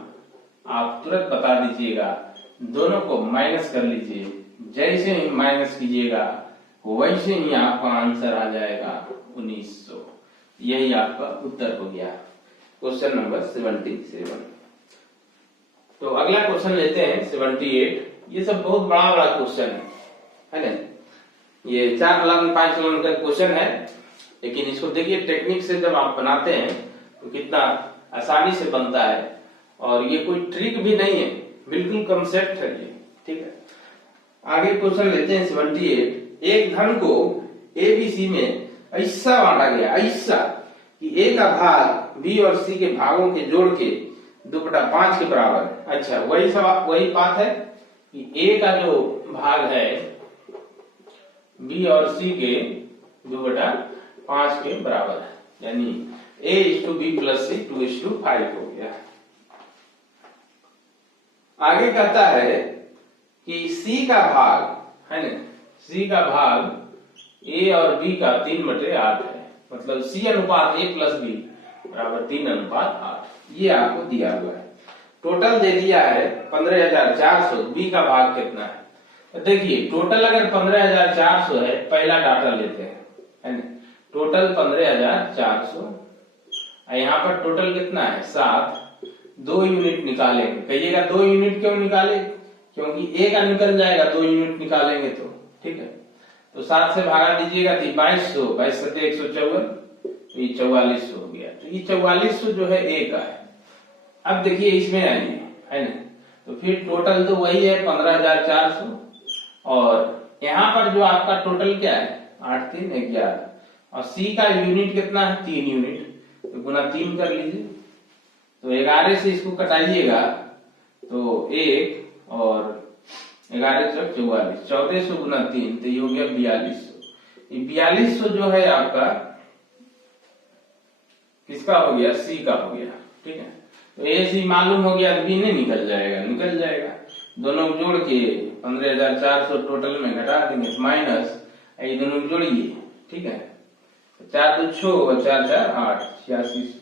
आप तुरंत बता दीजिएगा, दोनों को माइनस कर लीजिए, जैसे ही माइनस कीजिएगा वैसे ही आपका आंसर आ जाएगा 1900। यही आपका उत्तर हो गया क्वेश्चन नंबर 77। तो अगला क्वेश्चन लेते हैं 78। ये सब बहुत बड़ा बड़ा क्वेश्चन है ना, ये 4 लाइन 5 लाइन का क्वेश्चन है, लेकिन इसको देखिए टेक्निक से जब आप बनाते हैं तो कितना आसानी से बनता है, और ये कोई ट्रिक भी नहीं है, बिल्कुल कंसेप्ट है ये। ठीक है, आगे क्वेश्चन लेते हैं 78। एक धन को ABC में ऐसा बांटा गया, ऐसा कि A का भाग B और C के भागों के जोड़ के 2/5 के बराबर है। अच्छा, वही बात है कि A का जो भाग है B और C के 2/5 के बराबर है, यानी A/B+C 2:5 हो गया। आगे कहता है कि C का भाग है ना, C का भाग A और B का 3/8 है, मतलब C अनुपात A+B बराबर 3:8, ये आपको दिया हुआ है। टोटल दे दिया है 15,400, B का भाग कितना है, तो देखिए टोटल अगर 15,400 है, पहला डाटा लेते हैं है ना, टोटल 15,400, यहाँ पर टोटल कितना है 7, 2 यूनिट निकालेंगे। कहिएगा 2 यूनिट क्यों निकाले, क्योंकि A का निकल जाएगा, 2 यूनिट निकालेंगे तो। ठीक है, तो 7 से भागा दीजिएगा तो 2200, 22 × 154, तो ये 4400 हो गया। तो ये 4400 जो है A का है। अब देखिए इसमें आइए है ना, तो फिर टोटल तो वही है 15,400, और यहाँ पर जो आपका टोटल क्या है 8 3 11, और C का यूनिट कितना है 3 यूनिट, तो गुना 3 कर लीजिए, तो 11 से इसको कटाइएगा तो 1 और 11 × 44, 1400 गुना 3, तो ये हो गया 4200। ये 4200 जो है आपका किसका हो गया, C का हो गया। ठीक है, तो A C मालूम हो गया, तो B नहीं निकल जाएगा, निकल जाएगा, दोनों को जोड़ के 15,400 टोटल में घटा देंगे, माइनस ये दोनों को जोड़िए। ठीक है, 4 2 6 और 4 4 8, 86,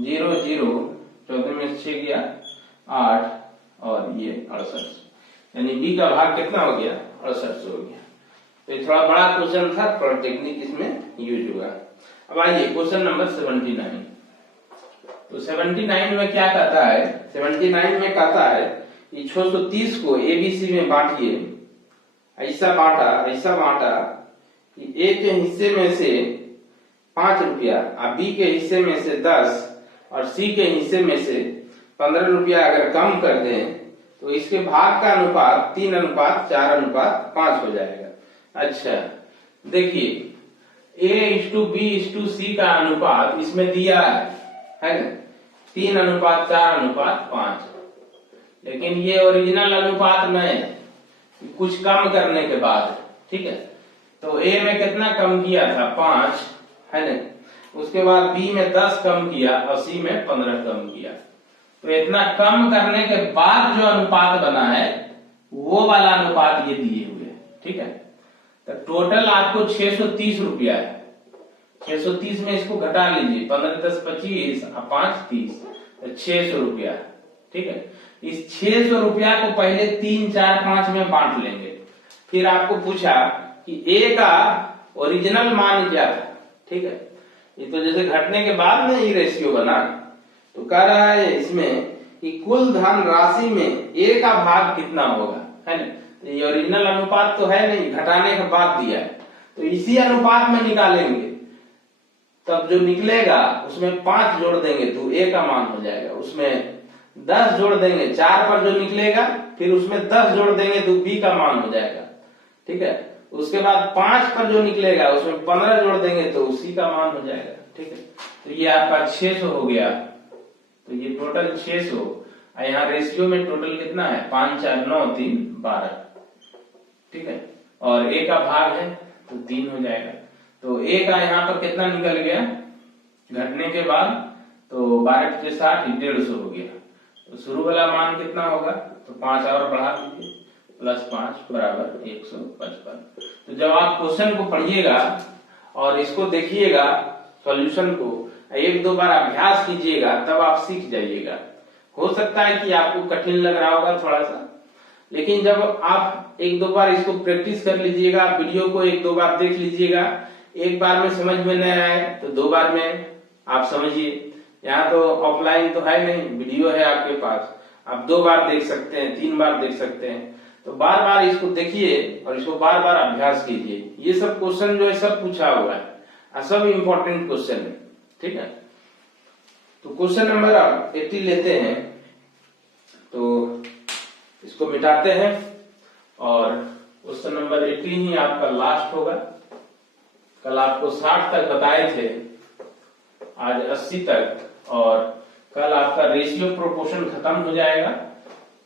0 0, 14 में 6 गया 8, और ये 68, यानी B का भाग कितना हो गया 6800 हो गया। तो ये थोड़ा बड़ा क्वेश्चन था, थोड़ा टेक्निक इसमें यूज हुआ। अब आइए क्वेश्चन नंबर 79। तो 79 में क्या कहता है, 79 में कहता है कि 630 को ABC में बांटिए, ऐसा बांटा कि A के हिस्से में से 5 रुपया, और B के हिस्से में से 10, और C के हिस्से में से 15 रुपया अगर कम कर दें तो इसके भाग का अनुपात 3:4:5 हो जाएगा। अच्छा, देखिए A/B/C का अनुपात इसमें दिया है ना, 3:4:5, लेकिन ये ओरिजिनल अनुपात नहीं है, कुछ कम करने के बाद। ठीक है, तो A में कितना कम किया था 5 है ना, उसके बाद B में 10 कम किया, और C में 15 कम किया, तो इतना कम करने के बाद जो अनुपात बना है वो वाला अनुपात ये दिए हुए। ठीक है, तो टोटल आपको 630 रुपया है, 630 में इसको घटा लीजिए, 15 10 25 और 5 30, 600 रुपया। ठीक है, इस 600 रुपया को पहले 3, 4, 5 में बांट लेंगे। फिर आपको पूछा कि ए का ओरिजिनल मान क्या था। ठीक है, ये तो जैसे घटने के बाद में ये रेशियो बना, तो कह रहा है इसमें कि कुल धन राशि में ए का भाग कितना होगा, है ना। तो ये ओरिजिनल अनुपात तो है नहीं, घटाने के बाद दिया है, तो इसी अनुपात में निकालेंगे। तब जो निकलेगा उसमें 5 जोड़ देंगे तो ए का मान हो जाएगा, उसमें 10 जोड़ देंगे 4 पर जो निकलेगा, फिर उसमें 10 जोड़ देंगे तो बी का मान हो जाएगा। ठीक है, उसके बाद 5 पर जो निकलेगा उसमें 15 जोड़ देंगे तो उसी का मान हो जाएगा। ठीक है, तो ये आपका 600 हो गया। तो ये टोटल 600, यहाँ रेशियो में टोटल कितना है 5, 4, 9, 3, 12। ठीक है, और ए का भाग है तो 3 हो जाएगा। तो ए का यहाँ पर कितना निकल गया घटने के बाद, तो 12 × 60 150 हो गया। तो शुरू वाला मान कितना होगा, तो 5 और बढ़ा दीजिए, +5 = 155। तो जब आप क्वेश्चन को पढ़िएगा और इसको देखिएगा सॉल्यूशन को, 1-2 बार अभ्यास कीजिएगा, तब आप सीख जाइएगा। हो सकता है कि आपको कठिन लग रहा होगा थोड़ा सा, लेकिन जब आप 1-2 बार इसको प्रैक्टिस कर लीजिएगा, वीडियो को 1-2 बार देख लीजिएगा, एक बार में समझ में नहीं आए तो 2 बार में आप समझिए। यहाँ तो ऑफलाइन तो है नहीं, वीडियो है आपके पास, आप 2 बार देख सकते हैं, 3 बार देख सकते हैं। तो बार बार इसको देखिए और इसको बार बार अभ्यास कीजिए। ये सब क्वेश्चन जो है सब पूछा हुआ है, सब इम्पोर्टेंट क्वेश्चन है। ठीक है, तो क्वेश्चन नंबर 80 लेते हैं, तो इसको मिटाते हैं और क्वेश्चन नंबर 80 ही आपका लास्ट होगा। कल आपको 60 तक बताए थे, आज 80 तक, और कल आपका रेशियो प्रोपोर्शन खत्म हो जाएगा।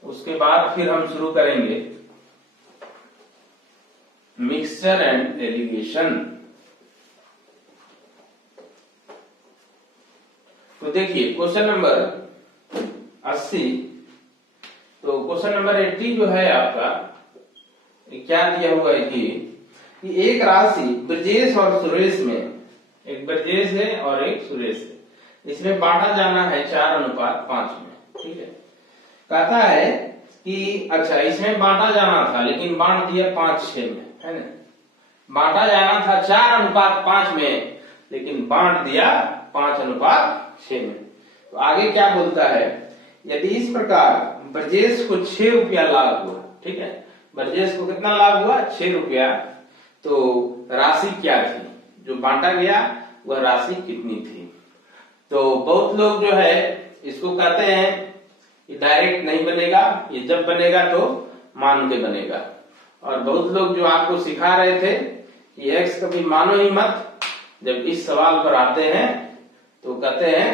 उसके बाद फिर हम शुरू करेंगे मिक्सचर एंड एलिगेशन। तो देखिए क्वेश्चन नंबर 80, तो क्वेश्चन नंबर 80 जो है आपका, क्या दिया हुआ है कि एक राशि ब्रजेश और सुरेश में, एक ब्रजेश है और एक सुरेश है, इसमें बांटा जाना है 4:5 में। ठीक है, कहता है कि अच्छा इसमें बांटा जाना था लेकिन बांट दिया 5:6 में, है ना। बांटा जाना था 4:5 में लेकिन बांट दिया 5:6 में। तो आगे क्या बोलता है, यदि इस प्रकार ब्रजेश को 6 रुपया लाभ हुआ। ठीक है, ब्रजेश को कितना लाभ हुआ 6 रुपया, तो राशि क्या थी जो बांटा गया, वह राशि कितनी थी। तो बहुत लोग जो है इसको कहते हैं ये डायरेक्ट नहीं बनेगा, ये जब बनेगा तो मान के बनेगा। और बहुत लोग जो आपको सिखा रहे थे कि एक्स कभी मानो ही मत, जब इस सवाल पर आते हैं तो कहते हैं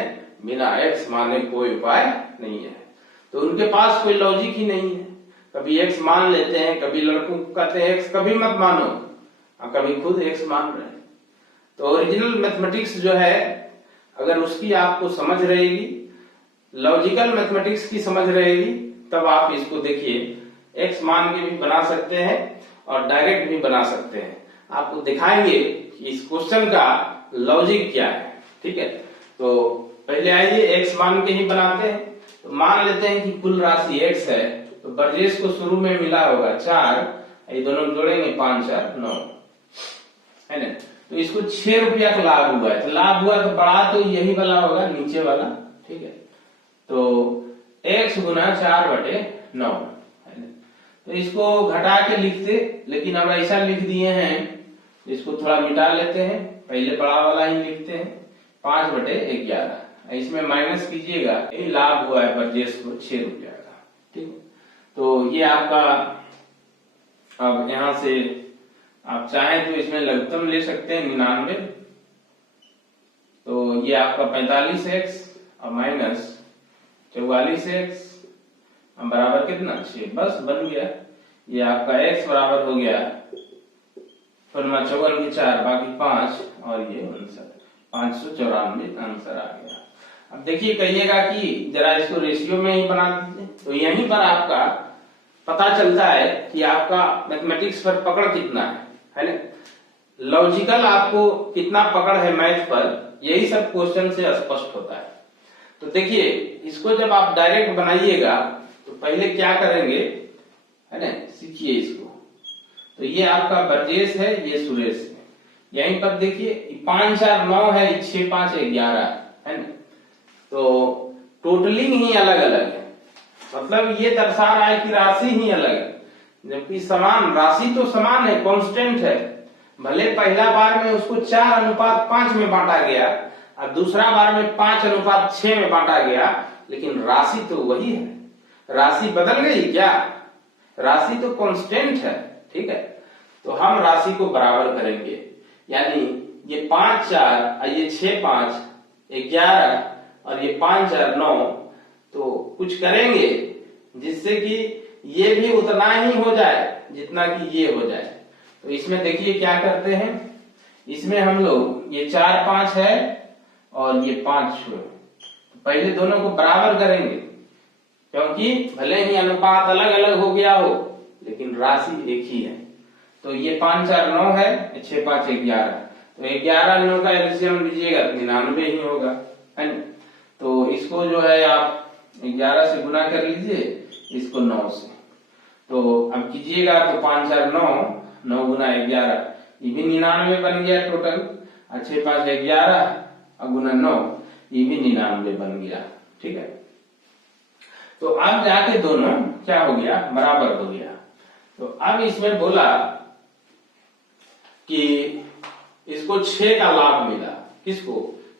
बिना एक्स माने कोई उपाय नहीं है। तो उनके पास कोई लॉजिक ही नहीं है, कभी एक्स मान लेते हैं, कभी लड़कों को कहते हैं एक्स कभी मत मानो, और कभी खुद एक्स मान रहे हैं। तो ओरिजिनल मैथमेटिक्स जो है, अगर उसकी आपको समझ रहेगी, लॉजिकल मैथमेटिक्स की समझ रहेगी, तब आप इसको देखिए एक्स मान के भी बना सकते हैं और डायरेक्ट भी बना सकते हैं। आपको दिखाएंगे कि इस क्वेश्चन का लॉजिक क्या है। ठीक है, तो पहले आइए एक्स मान के ही बनाते हैं। तो मान लेते हैं कि कुल राशि एक्स है, तो ब्रजेश को शुरू में मिला होगा 4, ये दोनों जोड़ेंगे 5, 4, 9, है ना। तो इसको 6 रुपया का लाभ हुआ है, तो लाभ हुआ तो बड़ा तो यही वाला होगा, नीचे वाला। ठीक है, तो x गुना 4/9, है ना। तो इसको घटा के लिखते, लेकिन अब ऐसा लिख दिए हैं, इसको थोड़ा मिटा लेते हैं, पहले बड़ा वाला ही लिखते हैं 5/11। इसमें माइनस कीजिएगा, ये लाभ हुआ है ब्रजेश को 6 रुपया का। ठीक, तो ये आपका, अब यहां से आप चाहें तो इसमें लघुत्तम ले सकते हैं 99, तो ये आपका 45x और माइनस 44x बराबर कितना 6, बस बन गया। ये आपका x बराबर हो गया 54 की 4 बाकी 5 और ये 594 आंसर आ गया। अब देखिए कहिएगा कि जरा इसको रेशियो में ही बना दीजिए, तो यहीं पर आपका पता चलता है कि आपका मैथमेटिक्स पर पकड़ कितना है ना। लॉजिकल आपको कितना पकड़ है मैथ पर, यही सब क्वेश्चन से स्पष्ट होता है। तो देखिए, इसको जब आप डायरेक्ट बनाइएगा तो पहले क्या करेंगे, है ना, सीखिए इसको। तो ये आपका ब्रजेश है, ये सुरेश है। यहीं पर देखिए 5 4 9 है, 6 5 11 है ना। तो टोटलिंग ही अलग अलग है, मतलब ये दर्शा रहा है कि राशि ही अलग है, जबकि समान राशि तो समान है, कांस्टेंट है। भले पहला बार में उसको 4:5 में बांटा गया और दूसरा बार में 5:6 में बांटा गया, लेकिन राशि तो वही है। राशि बदल गई क्या? राशि तो कांस्टेंट है, ठीक है। तो हम राशि को बराबर करेंगे, यानी ये 5 4 और ये 6 5 11 और ये 5 4 9, तो कुछ करेंगे जिससे कि ये भी उतना ही हो जाए जितना कि ये हो जाए। तो इसमें देखिए क्या करते हैं, इसमें हम लोग ये 4 5 है और ये 5 6, तो पहले दोनों को बराबर करेंगे, क्योंकि भले ही अनुपात अलग अलग हो गया हो लेकिन राशि एक ही है। तो ये 5 4 9 है, 6 5 11, तो 11 9 का एलसीएम लीजिएगा 99 ही होगा, है ना। तो इसको जो है आप 11 से गुना कर लीजिए, इसको 9 से। तो अब कीजिएगा तो 5 4 9, 9 गुना 11, ये भी 99 बन गया टोटल। 6 5 11 और गुना 9, ये भी 99 बन गया, ठीक है। तो अब जाके दोनों क्या हो गया, बराबर हो गया। तो अब इसमें बोला कि इसको 6 का लाभ मिला, किसको?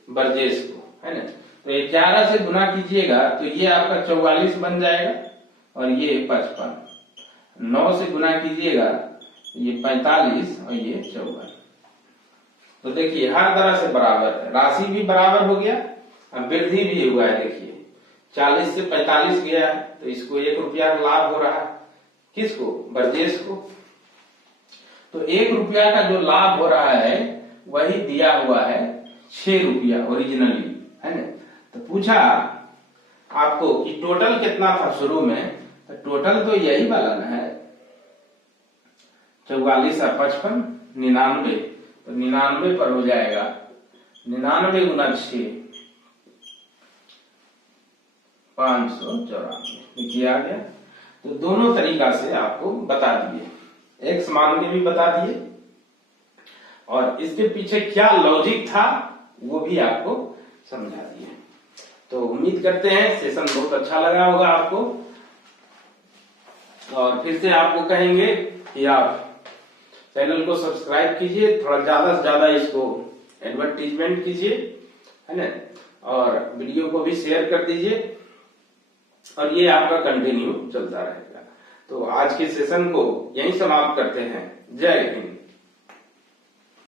ब्रजेश को, है ना। तो 11 से गुना कीजिएगा तो ये आपका 44 बन जाएगा और ये 55। 9 से गुना कीजिएगा ये 45 और ये 54। तो देखिए हर तरह से बराबर है, राशि भी बराबर हो गया और वृद्धि भी हुआ है। देखिए 40 से 45 गया है, तो इसको 1 रुपया लाभ हो रहा है, किसको? ब्रजेश को। तो 1 रुपया का जो लाभ हो रहा है वही दिया हुआ है 6 रुपया ओरिजिनली, है ना। तो पूछा आपको कि टोटल कितना था शुरू में, तो टोटल तो यही वाला ना है, 44 और 55 99, तो 99 पर हो जाएगा 99 गुना 6 594। देखिए आ गया। तो दोनों तरीका से आपको बता दिए, एक्स मान के भी बता दिए और इसके पीछे क्या लॉजिक था वो भी आपको समझा दिए। तो उम्मीद करते हैं सेशन बहुत अच्छा लगा होगा आपको, और फिर से आपको कहेंगे कि आप चैनल को सब्सक्राइब कीजिए, थोड़ा ज्यादा से ज्यादा इसको एडवर्टीजमेंट कीजिए, है ना, और वीडियो को भी शेयर कर दीजिए, और ये आपका कंटिन्यू चलता रहेगा। तो आज के सेशन को यहीं समाप्त करते हैं। जय हिंद।